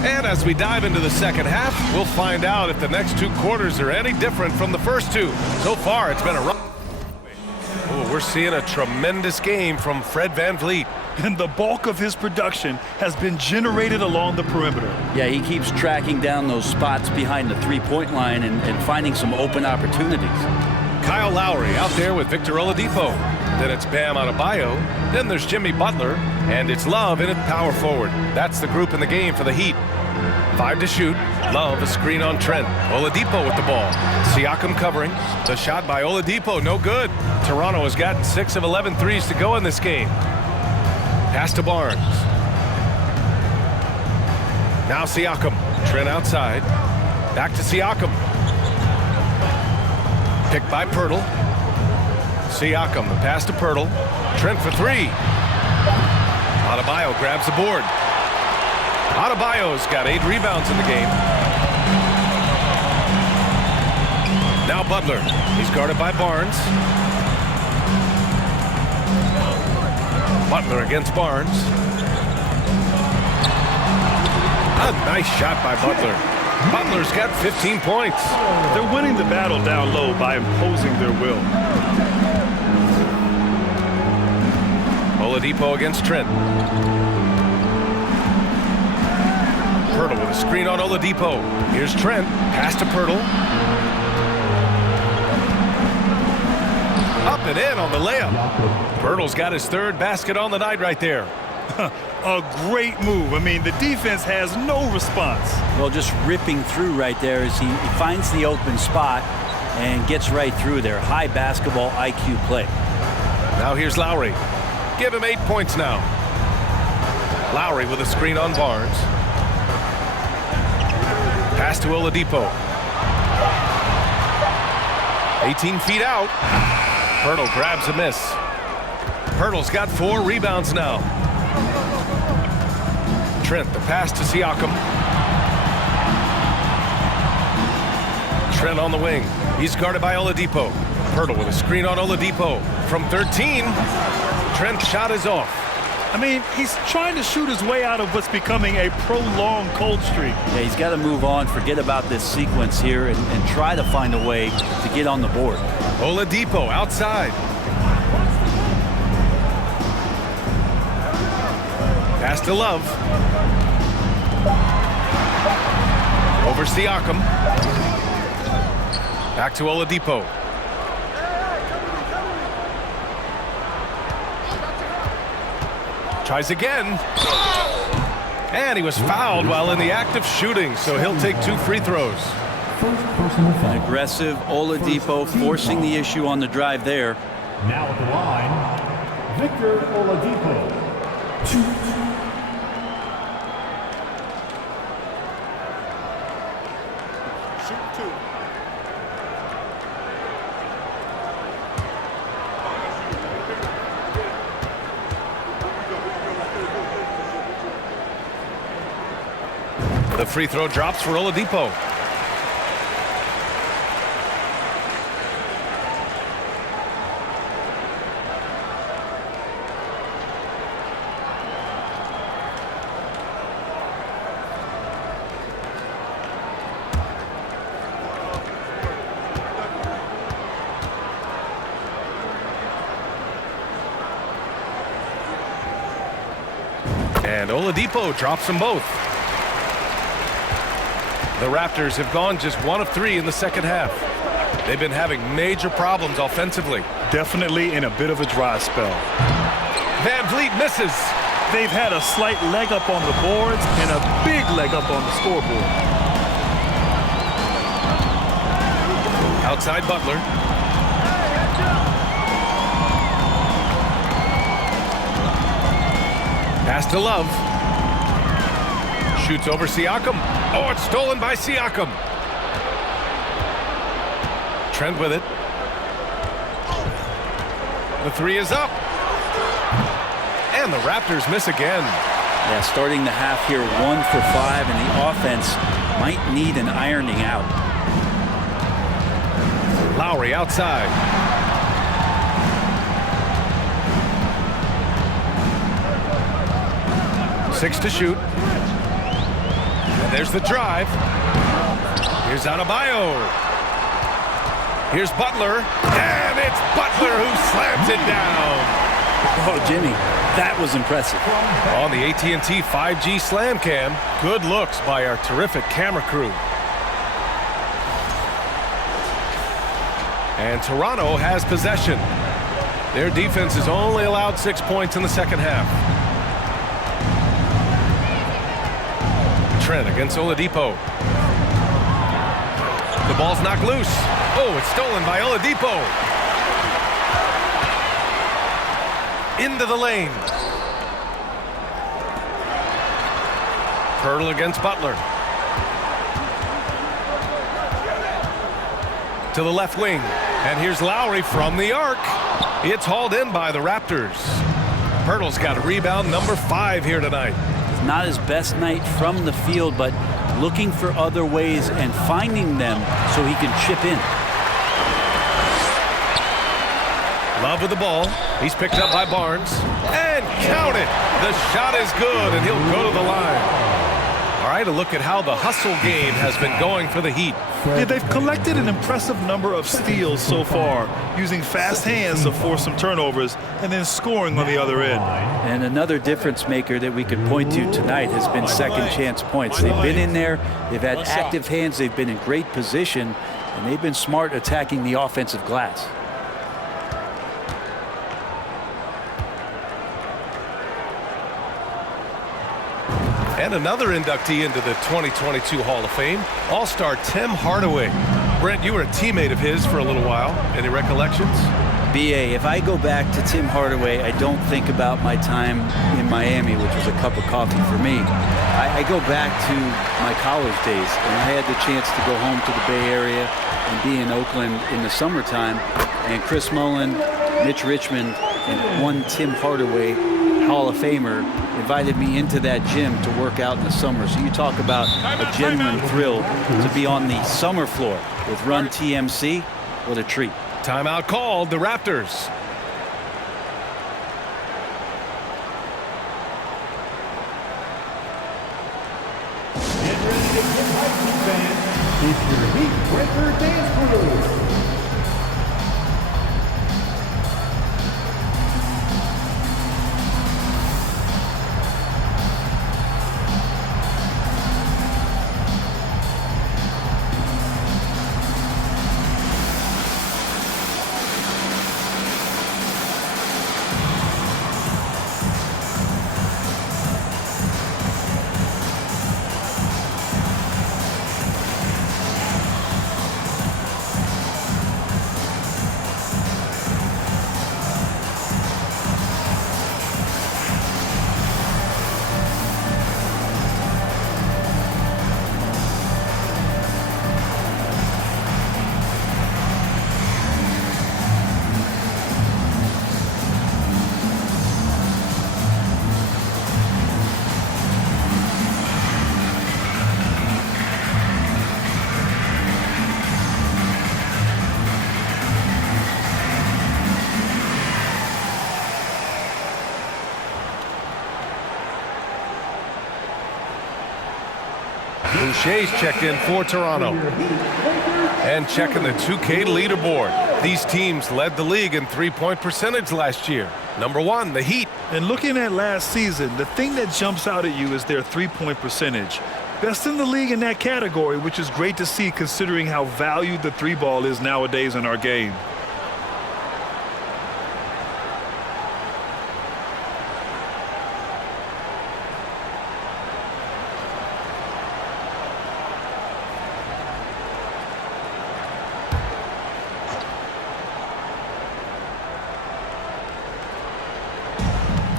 And as we dive into the second half, we'll find out if the next two quarters are any different from the first two. So far, it's been a rough. Oh, we're seeing a tremendous game from Fred VanVleet. And the bulk of his production has been generated along the perimeter. Yeah, he keeps tracking down those spots behind the three-point line and finding some open opportunities. Kyle Lowry out there with Victor Oladipo. Then it's Bam Adebayo. Then there's Jimmy Butler. And it's Love in at power forward. That's the group in the game for the Heat. 5 to shoot. Love a screen on Trent. Oladipo with the ball. Siakam covering. The shot by Oladipo, no good. Toronto has gotten 6 of 11 threes to go in this game. Pass to Barnes. Now Siakam. Trent outside. Back to Siakam. Picked by Pirtle. Siakam, the pass to Pirtle. Trent for 3. Adebayo grabs the board. Adebayo's got 8 rebounds in the game. Now Butler. He's guarded by Barnes. Butler against Barnes. A nice shot by Butler. Butler's got 15 points. They're winning the battle down low by imposing their will. Oladipo against Trent. Pirtle with a screen on Oladipo. Here's Trent. Pass to Pirtle. Up and in on the layup. Pirtle's got his 3rd basket on the night right there. A great move. I mean, the defense has no response. Well, just ripping through right there as he finds the open spot and gets right through there. High basketball IQ play. Now here's Lowry. Give him 8 points now. Lowry with a screen on Barnes. Pass to Oladipo. 18 feet out. Pirtle grabs a miss. Pirtle's got 4 rebounds now. Trent, the pass to Siakam. Trent on the wing. He's guarded by Oladipo. Pirtle with a screen on Oladipo. From 13, Trent's shot is off. I mean, he's trying to shoot his way out of what's becoming a prolonged cold streak. Yeah, he's got to move on, forget about this sequence here, and try to find a way to get on the board. Oladipo outside. Pass to Love. Over Siakam. Back to Oladipo. Tries again. And he was fouled while in the act of shooting, so he'll take 2 free throws. An aggressive Oladipo forcing the issue on the drive there. Now at the line, Victor Oladipo. 2. The free throw drops for Oladipo. And Oladipo drops them both. The Raptors have gone just 1 of 3 in the second half. They've been having major problems offensively. Definitely in a bit of a dry spell. Van Vliet misses. They've had a slight leg up on the boards and a big leg up on the scoreboard. Outside Butler. Pass to Love. Shoots over Siakam. Oh, it's stolen by Siakam. Trent with it. The 3 is up. And the Raptors miss again. Yeah, starting the half here 1 for 5, and the offense might need an ironing out. Lowry outside. 6 to shoot. And there's the drive. Here's Adebayo. Here's Butler. And it's Butler who slams it down. Oh, Jimmy, that was impressive. On the AT&T 5G Slam Cam, good looks by our terrific camera crew. And Toronto has possession. Their defense has only allowed 6 points in the second half. Trent against Oladipo. The ball's knocked loose. Oh, it's stolen by Oladipo. Into the lane. Pirtle against Butler. To the left wing. And here's Lowry from the arc. It's hauled in by the Raptors. Pirtle's got rebound number 5 here tonight. It's not his best night from the field, but looking for other ways and finding them so he can chip in. Love with the ball. He's picked up by Barnes. And count it. The shot is good, and he'll go to the line. All right, a look at how the hustle game has been going for the Heat. Yeah, they've collected an impressive number of steals so far, using fast hands to force some turnovers and then scoring on the other end. And another difference maker that we could point to tonight has been second chance points. They've been in there, they've had active hands, they've been in great position, and they've been smart attacking the offensive glass. And another inductee into the 2022 Hall of Fame, All-Star Tim Hardaway. Brent, you were a teammate of his for a little while. Any recollections? BA, if I go back to Tim Hardaway, I don't think about my time in Miami, which was a cup of coffee for me. I go back to my college days, and I had the chance to go home to the Bay Area and be in Oakland in the summertime. And Chris Mullin, Mitch Richmond, and one Tim Hardaway, Hall of Famer, invited me into that gym to work out in the summer. So you talk about a genuine thrill to be on the summer floor with Run TMC. What a treat. Timeout called, the Raptors. Get ready to get hyped, fans. It's your Heat Breaker Dance Crew. Boucher's checked in for Toronto. And checking the 2K leaderboard. These teams led the league in three-point percentage last year. Number one, the Heat. And looking at last season, the thing that jumps out at you is their three-point percentage. Best in the league in that category, which is great to see considering how valued the three ball is nowadays in our game.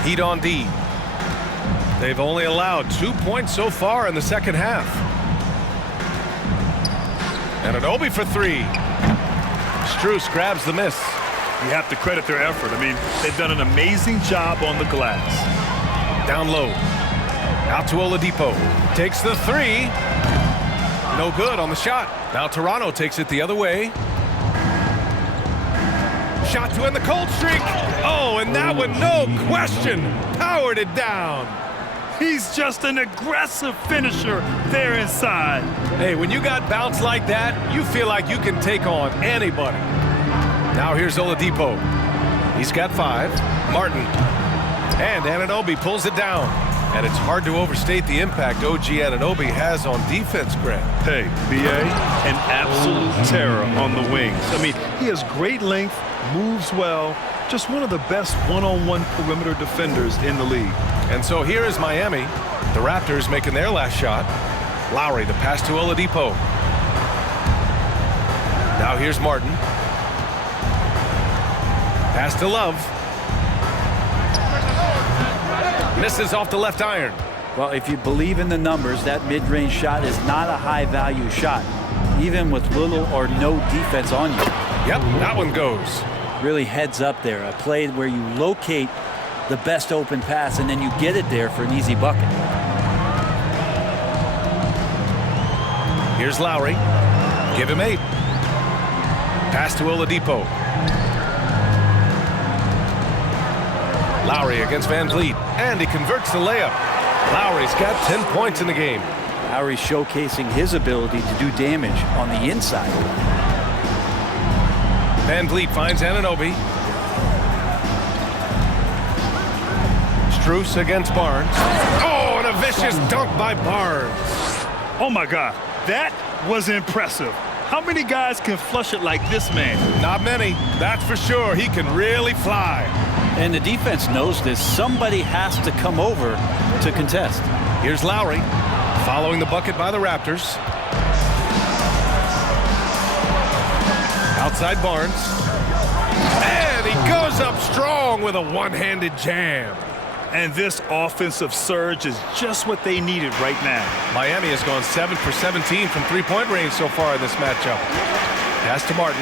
Heat on D. They've only allowed 2 points so far in the second half. And Anunoby for three. Strus grabs the miss. You have to credit their effort. I mean, they've done an amazing job on the glass. Down low. Out to Oladipo. Takes the three. No good on the shot. Now Toronto takes it the other way. Shot to end the cold streak. Oh, and that one, no question, powered it down. He's just an aggressive finisher there inside. Hey, when you got bounce like that, you feel like you can take on anybody. Now here's Oladipo. He's got 5. Martin. And Anunoby pulls it down. And it's hard to overstate the impact OG Anunoby has on defense, Grant. Hey, B.A., an absolute terror on the wings. I mean, he has great length, moves well, just one of the best one-on-one perimeter defenders in the league. And so here is Miami. The Raptors making their last shot. Lowry, the pass to Oladipo. Now here's Martin. Pass to Love. Misses off the left iron. Well, if you believe in the numbers, that mid-range shot is not a high-value shot, even with little or no defense on you. Yep, that one goes. Really heads up there, a play where you locate the best open pass and then you get it there for an easy bucket. Here's Lowry. Give him 8. Pass to Oladipo. Lowry against Van Vliet, and he converts the layup. Lowry's got 10 points in the game. Lowry showcasing his ability to do damage on the inside. Van Vliet finds Anunoby. Strus against Barnes. Oh, and a vicious dunk by Barnes. Oh, my God. That was impressive. How many guys can flush it like this man? Not many, that's for sure. He can really fly. And the defense knows this. Somebody has to come over to contest. Here's Lowry, following the bucket by the Raptors. Outside Barnes. And he goes up strong with a one-handed jam. And this offensive surge is just what they needed right now. Miami has gone 7 for 17 from three-point range so far in this matchup. Pass to Martin.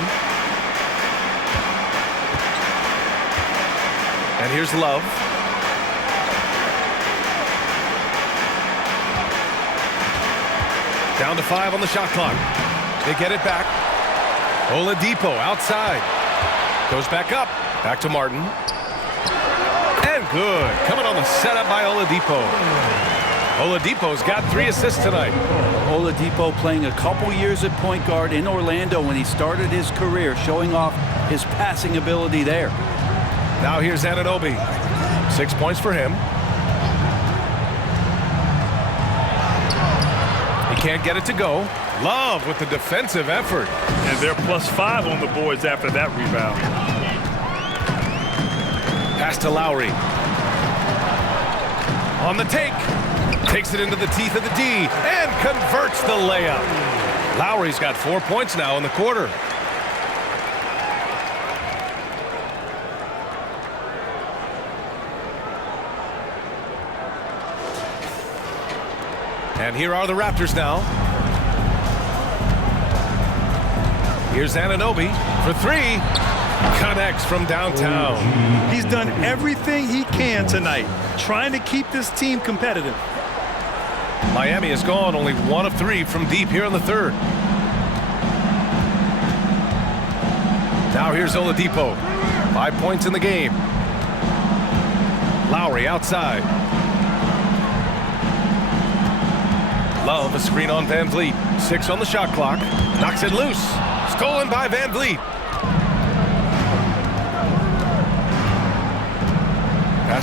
And here's Love. Down to 5 on the shot clock. They get it back. Oladipo outside. Goes back up. Back to Martin. And good. Coming on the setup by Oladipo. Oladipo's got 3 assists tonight. Oladipo playing a couple years at point guard in Orlando when he started his career, showing off his passing ability there. Now here's Anunoby. 6 points for him. He can't get it to go. Love with the defensive effort. And they're +5 on the boards after that rebound. Pass to Lowry. On the take. Takes it into the teeth of the D and converts the layup. Lowry's got 4 points now in the quarter. And here are the Raptors now. Here's Anunoby for 3. Connects from downtown. He's done everything he can tonight, trying to keep this team competitive. Miami has gone only 1 of 3 from deep here in the third. Now here's Oladipo. 5 points in the game. Lowry outside. Love a screen on Van Vliet. 6 on the shot clock. Knocks it loose. Stolen by Van Vliet.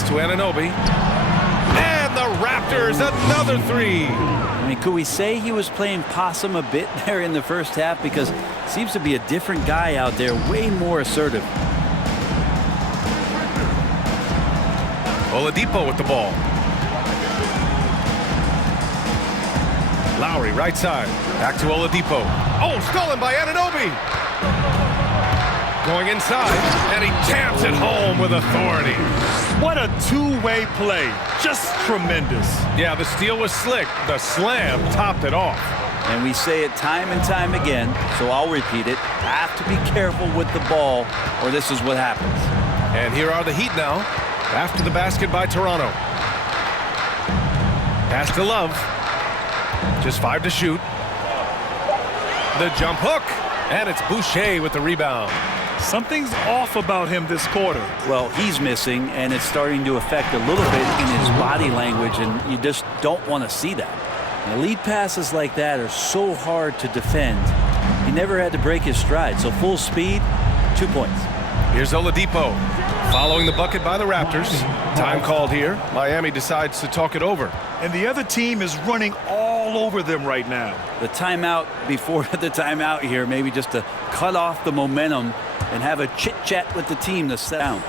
to Anunoby. And the Raptors, another three. I mean, could we say he was playing possum a bit there in the first half? Because it seems to be a different guy out there, way more assertive. Oladipo with the ball. Lowry right side. Back to Oladipo. Oh, stolen by Anunoby. Going inside, and he taps it home with authority. What a two-way play. Just tremendous. Yeah, the steal was slick. The slam topped it off. And we say it time and time again, so I'll repeat it. Have to be careful with the ball, or this is what happens. And here are the Heat now, after the basket by Toronto. Pass to Love. Just 5 to shoot. The jump hook, and it's Boucher with the rebound. Something's off about him this quarter. Well, he's missing, and it's starting to affect a little bit in his body language, and you just don't want to see that. And lead passes like that are so hard to defend. He never had to break his stride, so full speed, 2 points. Here's Oladipo, following the bucket by the Raptors. Time called here. Miami decides to talk it over. And the other team is running all over them right now. The timeout before the timeout here, maybe just to cut off the momentum and have a chit-chat with the team to sit down.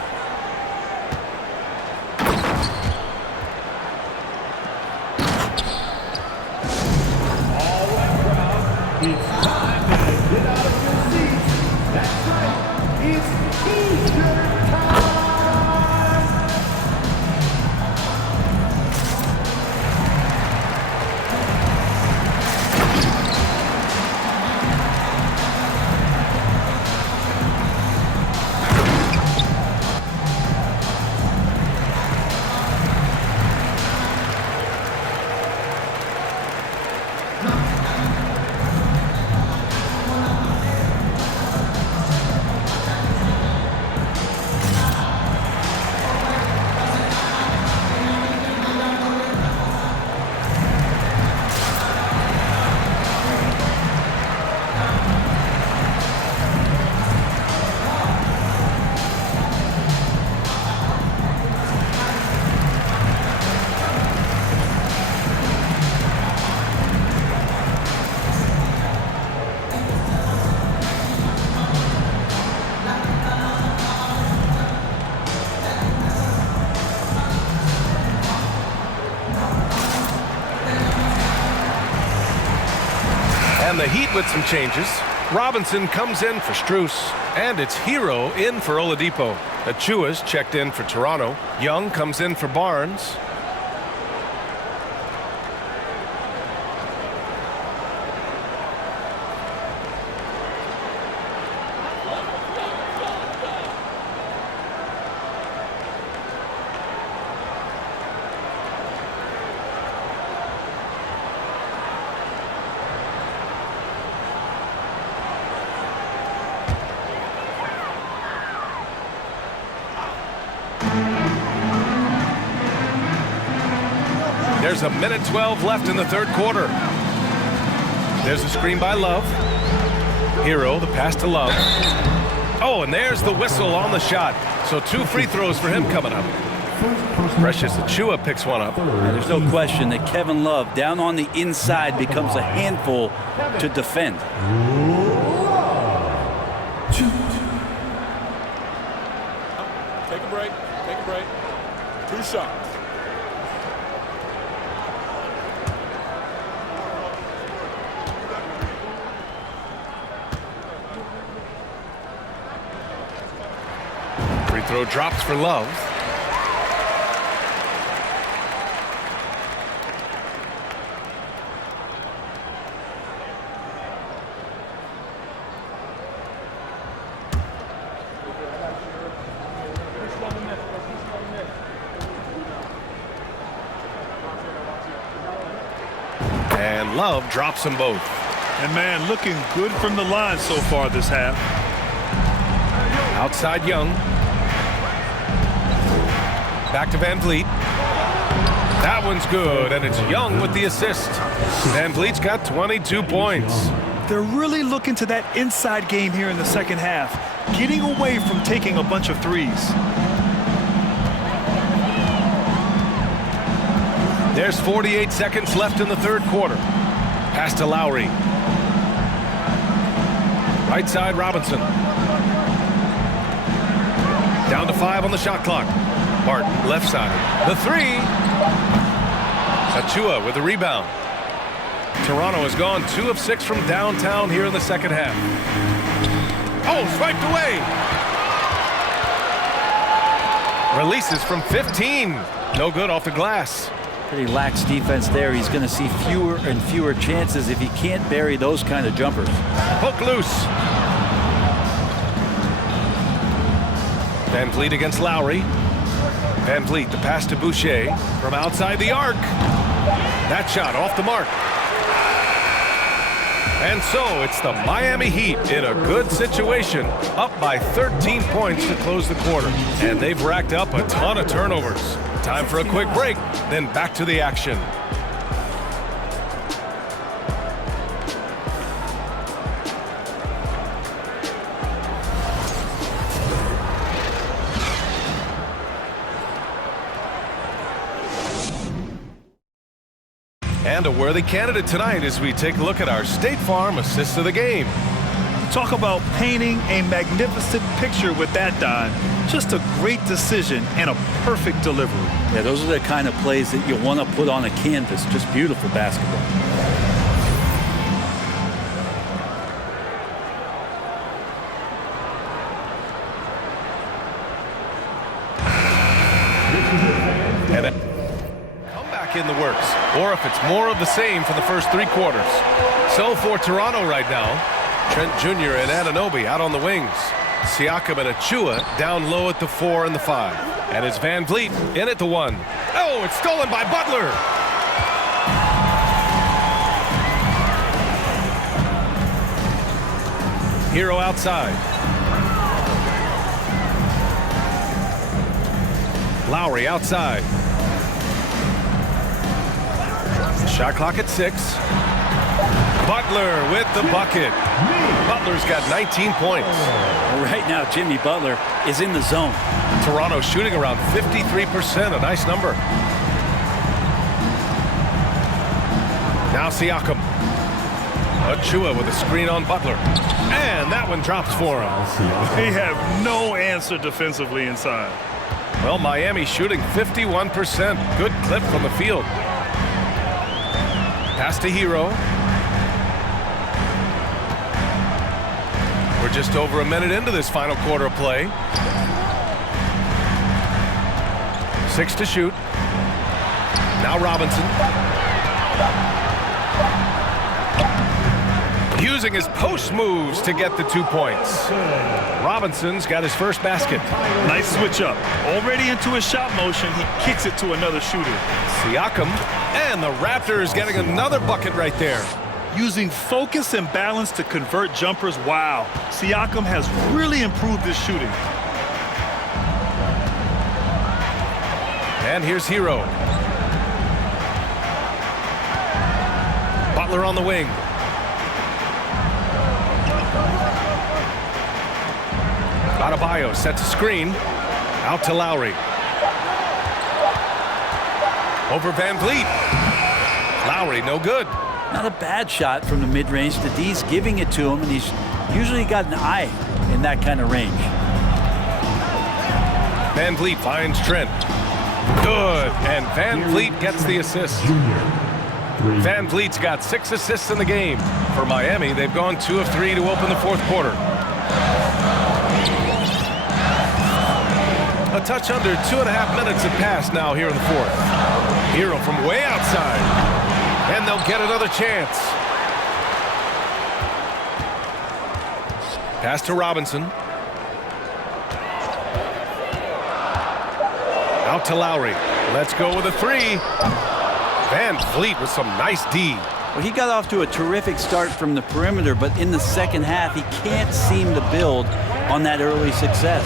All right, crowd. It's time to get out of your seats. That's right. It's Easter time. And the Heat with some changes. Robinson comes in for Strus, and it's Hero in for Oladipo. Achua's checked in for Toronto. Young comes in for Barnes. There's a minute 12 left in the third quarter. There's a screen by Love. Hero, the pass to Love. Oh, and there's the whistle on the shot. So 2 free throws for him coming up. Precious Achua picks one up. And there's no question that Kevin Love down on the inside becomes a handful to defend. Take a break. Take a break. 2 shots. Free throw drops for Love. And Love drops them both. And man, looking good from the line so far this half. Outside Young. Back to Van Vliet. That one's good, and it's Young with the assist. Van Vliet's got 22 points. They're really looking to that inside game here in the second half, getting away from taking a bunch of threes. There's 48 seconds left in the third quarter. Pass to Lowry. Right side, Robinson. Down to 5 on the shot clock. Martin, left side. The three. Achua with the rebound. Toronto has gone 2 of 6 from downtown here in the second half. Oh, swiped away. Releases from 15. No good off the glass. Pretty lax defense there. He's going to see fewer and fewer chances if he can't bury those kind of jumpers. Hook loose. Van Vliet against Lowry. Van Vliet, the pass to Boucher from outside the arc. That shot off the mark. And so it's the Miami Heat in a good situation, up by 13 points to close the quarter. And they've racked up a ton of turnovers. Time for a quick break, then back to the action. And a worthy candidate tonight as we take a look at our State Farm assist of the game. Talk about painting a magnificent picture with that, Don. Just a great decision and a perfect delivery. Yeah, those are the kind of plays that you want to put on a canvas. Just beautiful basketball. And a comeback in the works, or if it's more of the same for the first 3 quarters. So for Toronto right now, Trent Jr. and Anunoby out on the wings. Siakam and Achua down low at the 4 and the 5. And it's Van Vliet in at the 1. Oh, it's stolen by Butler. Hero outside. Lowry outside. Shot clock at 6. Butler with the bucket. Butler's got 19 points. Right now, Jimmy Butler is in the zone. Toronto shooting around 53%, a nice number. Now Siakam. Achua with a screen on Butler. And that one drops for him. They have no answer defensively inside. Well, Miami shooting 51%. Good clip from the field. Pass to Hero. We're just over a minute into this final quarter of play. 6 to shoot. Now Robinson. Using his post moves to get the 2 points. Robinson's got his first basket. Nice switch up. Already into his shot motion, he kicks it to another shooter. Siakam and the Raptors getting another bucket right there. Using focus and balance to convert jumpers. Wow. Siakam has really improved his shooting. And here's Hero. Butler on the wing. Adebayo sets a screen. Out to Lowry. Over Van Vliet. Lowry, no good. Not a bad shot from the mid-range. The D's giving it to him, and he's usually got an eye in that kind of range. Van Vliet finds Trent. Good, and Van Vliet gets the assist. Van Vliet's got 6 assists in the game. For Miami, they've gone 2 of 3 to open the fourth quarter. A touch under 2.5 minutes have passed now here in the fourth. Hero from way outside. And they'll get another chance. Pass to Robinson. Out to Lowry. Let's go with a 3. Van Vliet with some nice D. Well, he got off to a terrific start from the perimeter, but in the second half, he can't seem to build on that early success.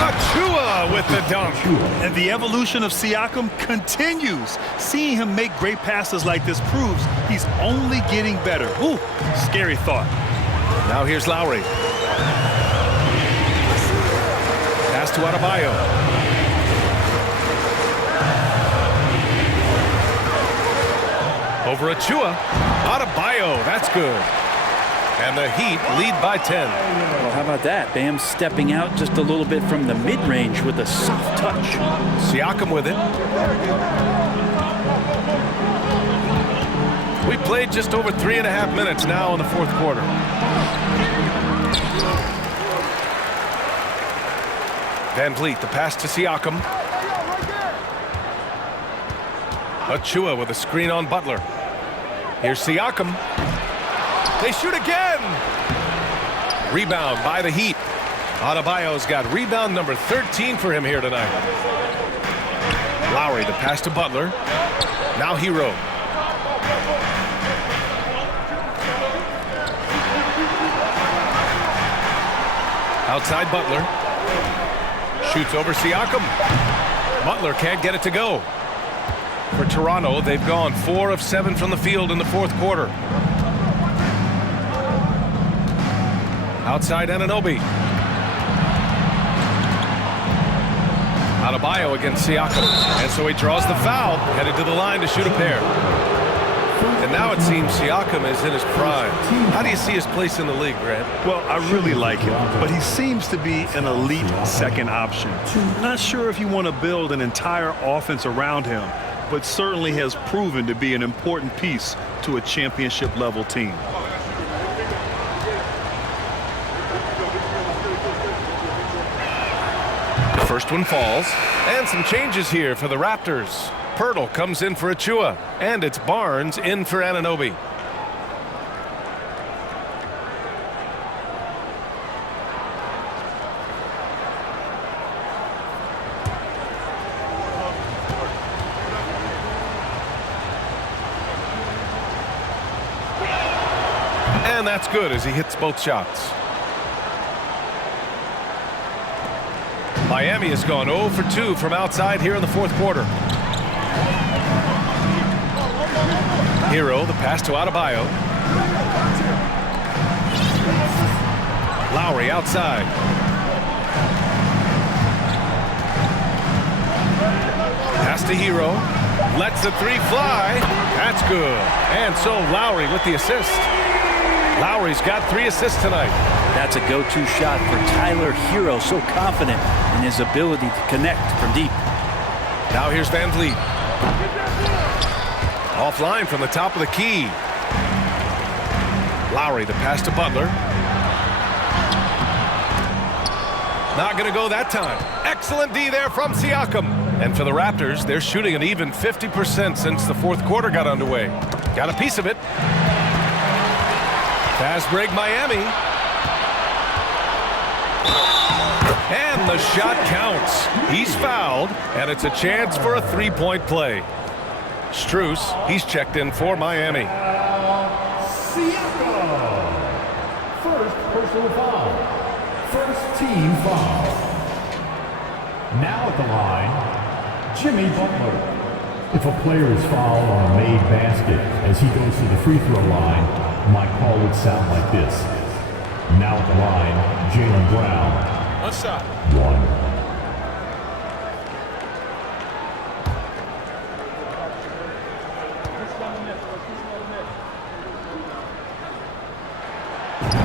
Achua with the dunk. And the evolution of Siakam continues. Seeing him make great passes like this proves he's only getting better. Ooh, scary thought. Now here's Lowry. Pass to Adebayo. Over Achua. Adebayo, that's good. And the Heat lead by 10. Well, how about that? Bam stepping out just a little bit from the mid-range with a soft touch. Siakam with it. We played just over 3.5 minutes now in the fourth quarter. Van Vliet, the pass to Siakam. Achua with a screen on Butler. Here's Siakam. They shoot again. Rebound by the Heat. Adebayo's got rebound number 13 for him here tonight. Lowry, the pass to Butler. Now Hero. Outside Butler. Shoots over Siakam. Butler can't get it to go. For Toronto, they've gone 4 of 7 from the field in the fourth quarter. Outside Anunoby. Adebayo against Siakam. And so he draws the foul, headed to the line to shoot a pair. And now it seems Siakam is in his prime. How do you see his place in the league, Grant? Well, I really like him, but he seems to be an elite second option. Not sure if you want to build an entire offense around him, but certainly has proven to be an important piece to a championship-level team. The first one falls, and some changes here for the Raptors. Pirtle comes in for Achua, and it's Barnes in for Anunoby. And that's good as he hits both shots. Miami has gone 0 for 2 from outside here in the fourth quarter. Hero, the pass to Adebayo. Lowry outside. Pass to Hero. Lets the three fly. That's good. And so Lowry with the assist. Lowry's got 3 assists tonight. That's a go-to shot for Tyler Hero, so confident in his ability to connect from deep. Now here's Van Vliet. Offline from the top of the key. Lowry, the pass to Butler. Not going to go that time. Excellent D there from Siakam. And for the Raptors, they're shooting an even 50% since the fourth quarter got underway. Got a piece of it. Fast break Miami. And the shot counts. He's fouled, and it's a chance for a three-point play. Strus, he's checked in for Miami. Siakam. First personal foul. First team foul. Now at the line, Jimmy Butler. If a player is fouled on a made basket as he goes to the free throw line, my call would sound like this. Now at the line, Jaylen Brown. One shot. 1.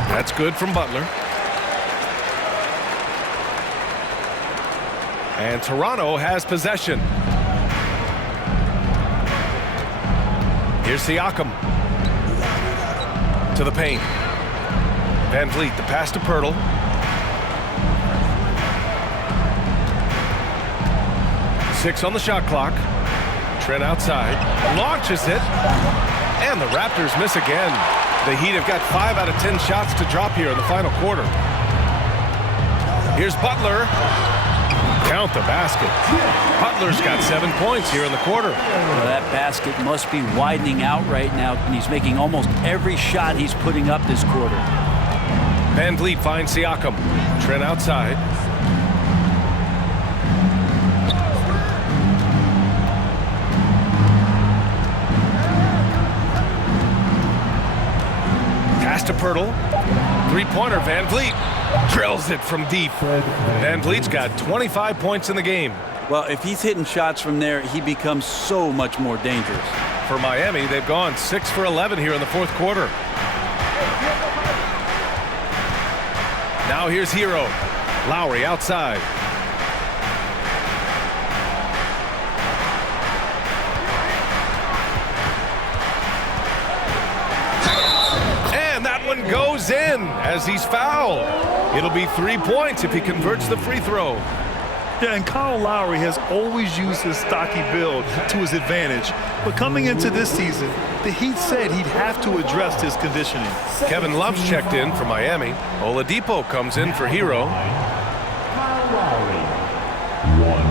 That's good from Butler. And Toronto has possession. Here's Siakam. To the paint. Van Vliet, the pass to Pirtle. Six on the shot clock. Trent outside. Launches it. And the Raptors miss again. The Heat have got 5 out of 10 shots to drop here in the final quarter. Here's Butler. Count the basket. Butler's got 7 points here in the quarter. Well, that basket must be widening out right now, and he's making almost every shot he's putting up this quarter. Van Vliet finds Siakam. Trent outside. Pass to Pirtle. Three-pointer, Van Vliet. Drills it from deep. Van Vliet's got 25 points in the game. Well, if he's hitting shots from there, he becomes so much more dangerous. for Miami. They've gone 6 for 11 here in the fourth quarter. Now here's Hero. Lowry outside. And that one goes in as he's fouled. It'll be 3 points if he converts the free throw. Yeah, and Kyle Lowry has always used his stocky build to his advantage. But coming into this season, the Heat said he'd have to address his conditioning. Kevin Love's checked in for Miami. Oladipo comes in for Hero. Kyle Lowry, 1.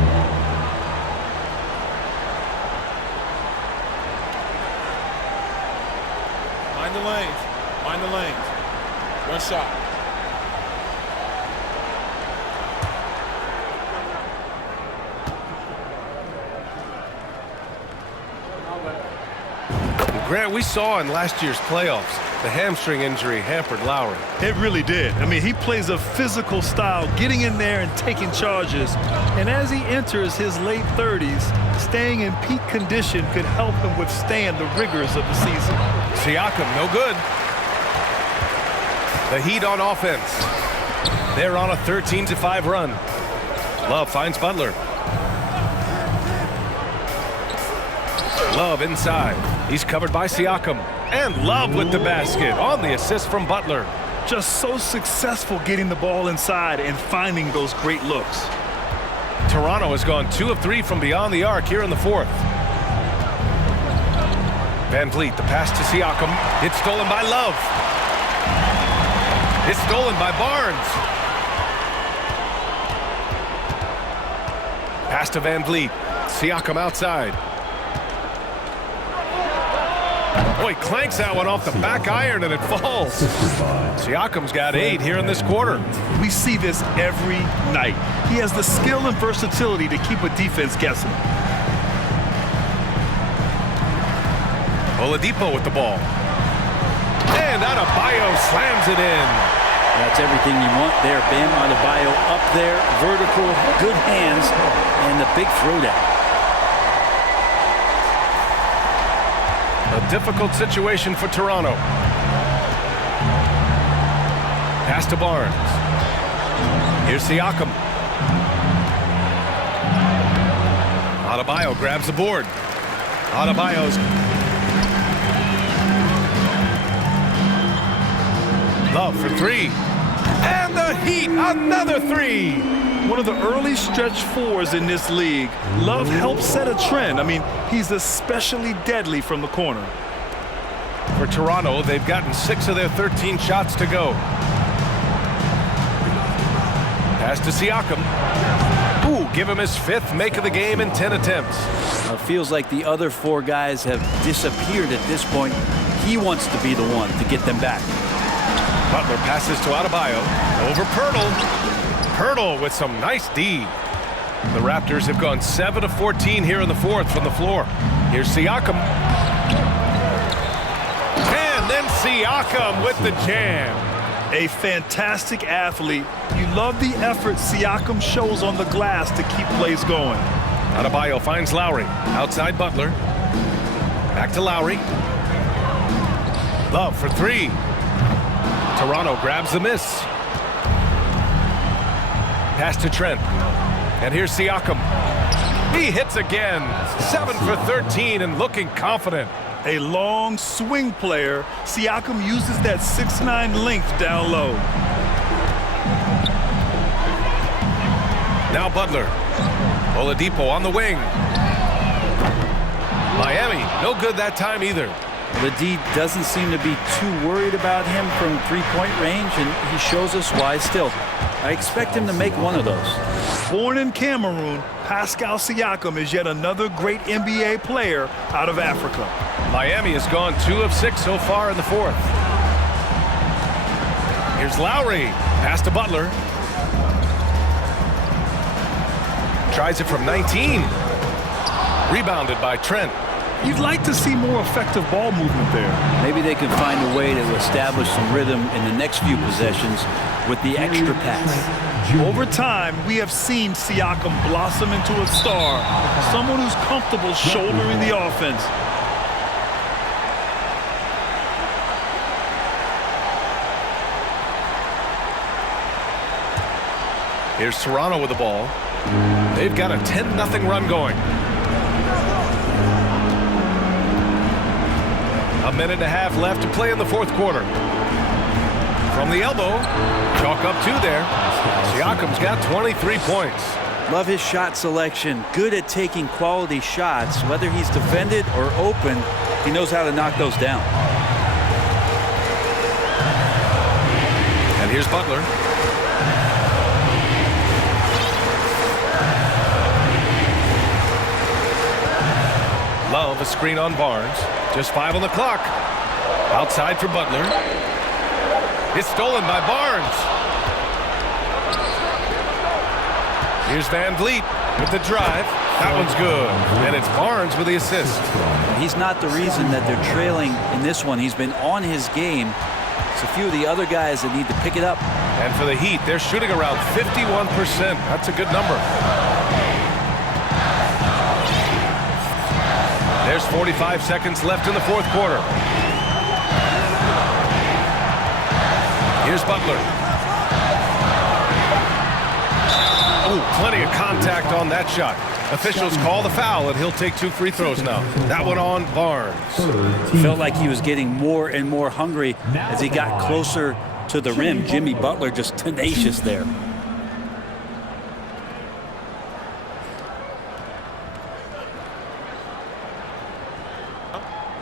Mind the lanes. Mind the lanes. One shot. Grant, we saw in last year's playoffs, the hamstring injury hampered Lowry. It really did. I mean, he plays a physical style, getting in there and taking charges. And as he enters his late 30s, staying in peak condition could help him withstand the rigors of the season. Siakam, no good. The Heat on offense. They're on a 13-5 run. Love finds Butler. Love inside. He's covered by Siakam. And Love with the basket on the assist from Butler. Just so successful getting the ball inside and finding those great looks. Toronto has gone 2 of 3 from beyond the arc here in the fourth. Van Vliet, the pass to Siakam. It's stolen by Love. It's stolen by Barnes. Pass to Van Vliet. Siakam outside. Oh, he clanks that one off the back iron and it falls. Siakam's got 8 here in this quarter. We see this every night. He has the skill and versatility to keep a defense guessing. Oladipo with the ball. And Adebayo slams it in. That's everything you want there. Bam Adebayo up there, vertical, good hands, and the big throwdown. A difficult situation for Toronto. Pass to Barnes. Here's Siakam. Adebayo grabs the board. Adebayo's. Love for 3. And the Heat, another 3. One of the early stretch fours in this league. Love helps set a trend. I mean, he's especially deadly from the corner. For Toronto, they've gotten 6 of their 13 shots to go. Pass to Siakam. Ooh, give him his 5th make of the game in 10 attempts. It feels like the other 4 guys have disappeared at this point. He wants to be the one to get them back. Butler passes to Adebayo. Over Pirtle. Pirtle with some nice D. The Raptors have gone 7 of 14 here in the fourth from the floor. Here's Siakam. And then Siakam with the jam. A fantastic athlete. You love the effort Siakam shows on the glass to keep plays going. Adebayo finds Lowry. Outside Butler. Back to Lowry. Love for 3. Toronto grabs the miss. Pass to Trent. And here's Siakam. He hits again. 7 for 13 and looking confident. A long swing player. Siakam uses that 6'9" length down low. Now Butler. Oladipo on the wing. Miami, no good that time either. The D doesn't seem to be too worried about him from three-point range, and he shows us why still. I expect him to make one of those. Born in Cameroon, Pascal Siakam is yet another great NBA player out of Africa. Miami has gone 2 of 6 so far in the fourth. Here's Lowry. Pass to Butler. Tries it from 19. Rebounded by Trent. You'd like to see more effective ball movement there. Maybe they can find a way to establish some rhythm in the next few possessions with the extra pass. Over time, we have seen Siakam blossom into a star, someone who's comfortable shouldering the offense. Here's Toronto with the ball. They've got a 10-0 run going. A minute and a half left to play in the fourth quarter. From the elbow, chalk up 2 there. Siakam's got 23 points. Love his shot selection. Good at taking quality shots. Whether he's defended or open, he knows how to knock those down. And here's Butler. Love a screen on Barnes. Just 5 on the clock. Outside for Butler. It's stolen by Barnes. Here's Van Vliet with the drive. That one's good. And it's Barnes with the assist. He's not the reason that they're trailing in this one. He's been on his game. It's a few of the other guys that need to pick it up. And for the Heat, they're shooting around 51%. That's a good number. There's 45 seconds left in the fourth quarter. Here's Butler. Oh, plenty of contact on that shot. Officials call the foul, and he'll take 2 free throws now. That one on Barnes. Felt like he was getting more and more hungry as he got closer to the rim. Jimmy Butler just tenacious there.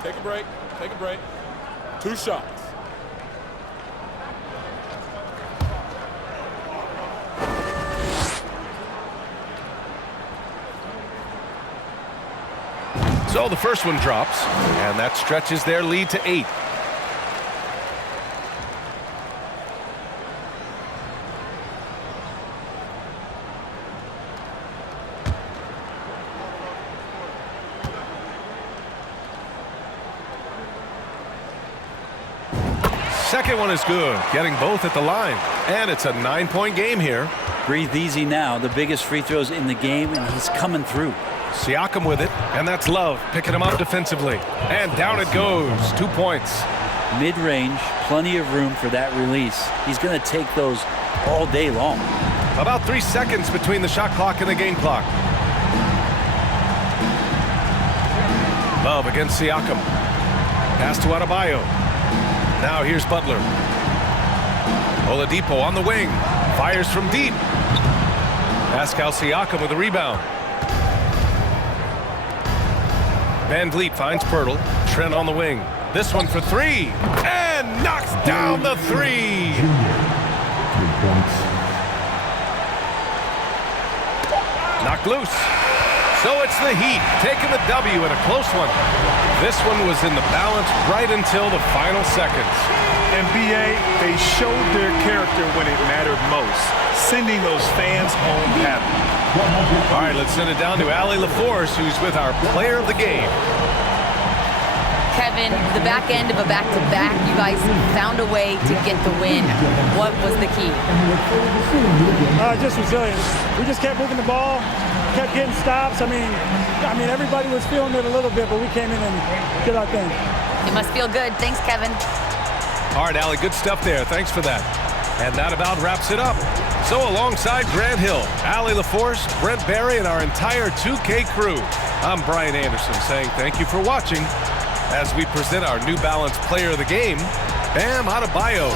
Take a break. Take a break. 2 shots. So the first one drops, and that stretches their lead to 8. Second one is good, getting both at the line. And it's a 9-point game here. Breathe easy now. The biggest free throws in the game, and he's coming through. Siakam with it, and that's Love picking him up defensively. And down it goes. 2 points. Mid-range, plenty of room for that release. He's going to take those all day long. About 3 seconds between the shot clock and the game clock. Love against Siakam. Pass to Adebayo. Now here's Butler. Oladipo on the wing. Fires from deep. Pascal Siakam with the rebound. Van Vliet finds Pirtle. Trent on the wing. This one for 3. And knocks down the 3. 3 points. Knocked loose. So it's the Heat taking the W in a close one. This one was in the balance right until the final seconds. NBA, they showed their character when it mattered most, sending those fans home happy. All right, let's send it down to Allie LaForce, who's with our player of the game. Kevin, the back end of a back-to-back, you guys found a way to get the win. What was the key? Just resilience. We just kept moving the ball, kept getting stops. I mean, everybody was feeling it a little bit, but we came in and did our thing. It must feel good. Thanks, Kevin. All right, Allie, good stuff there. Thanks for that. And that about wraps it up. So alongside Grant Hill, Allie LaForce, Brent Barry, and our entire 2K crew, I'm Brian Anderson saying thank you for watching as we present our New Balance Player of the Game, Bam Adebayo.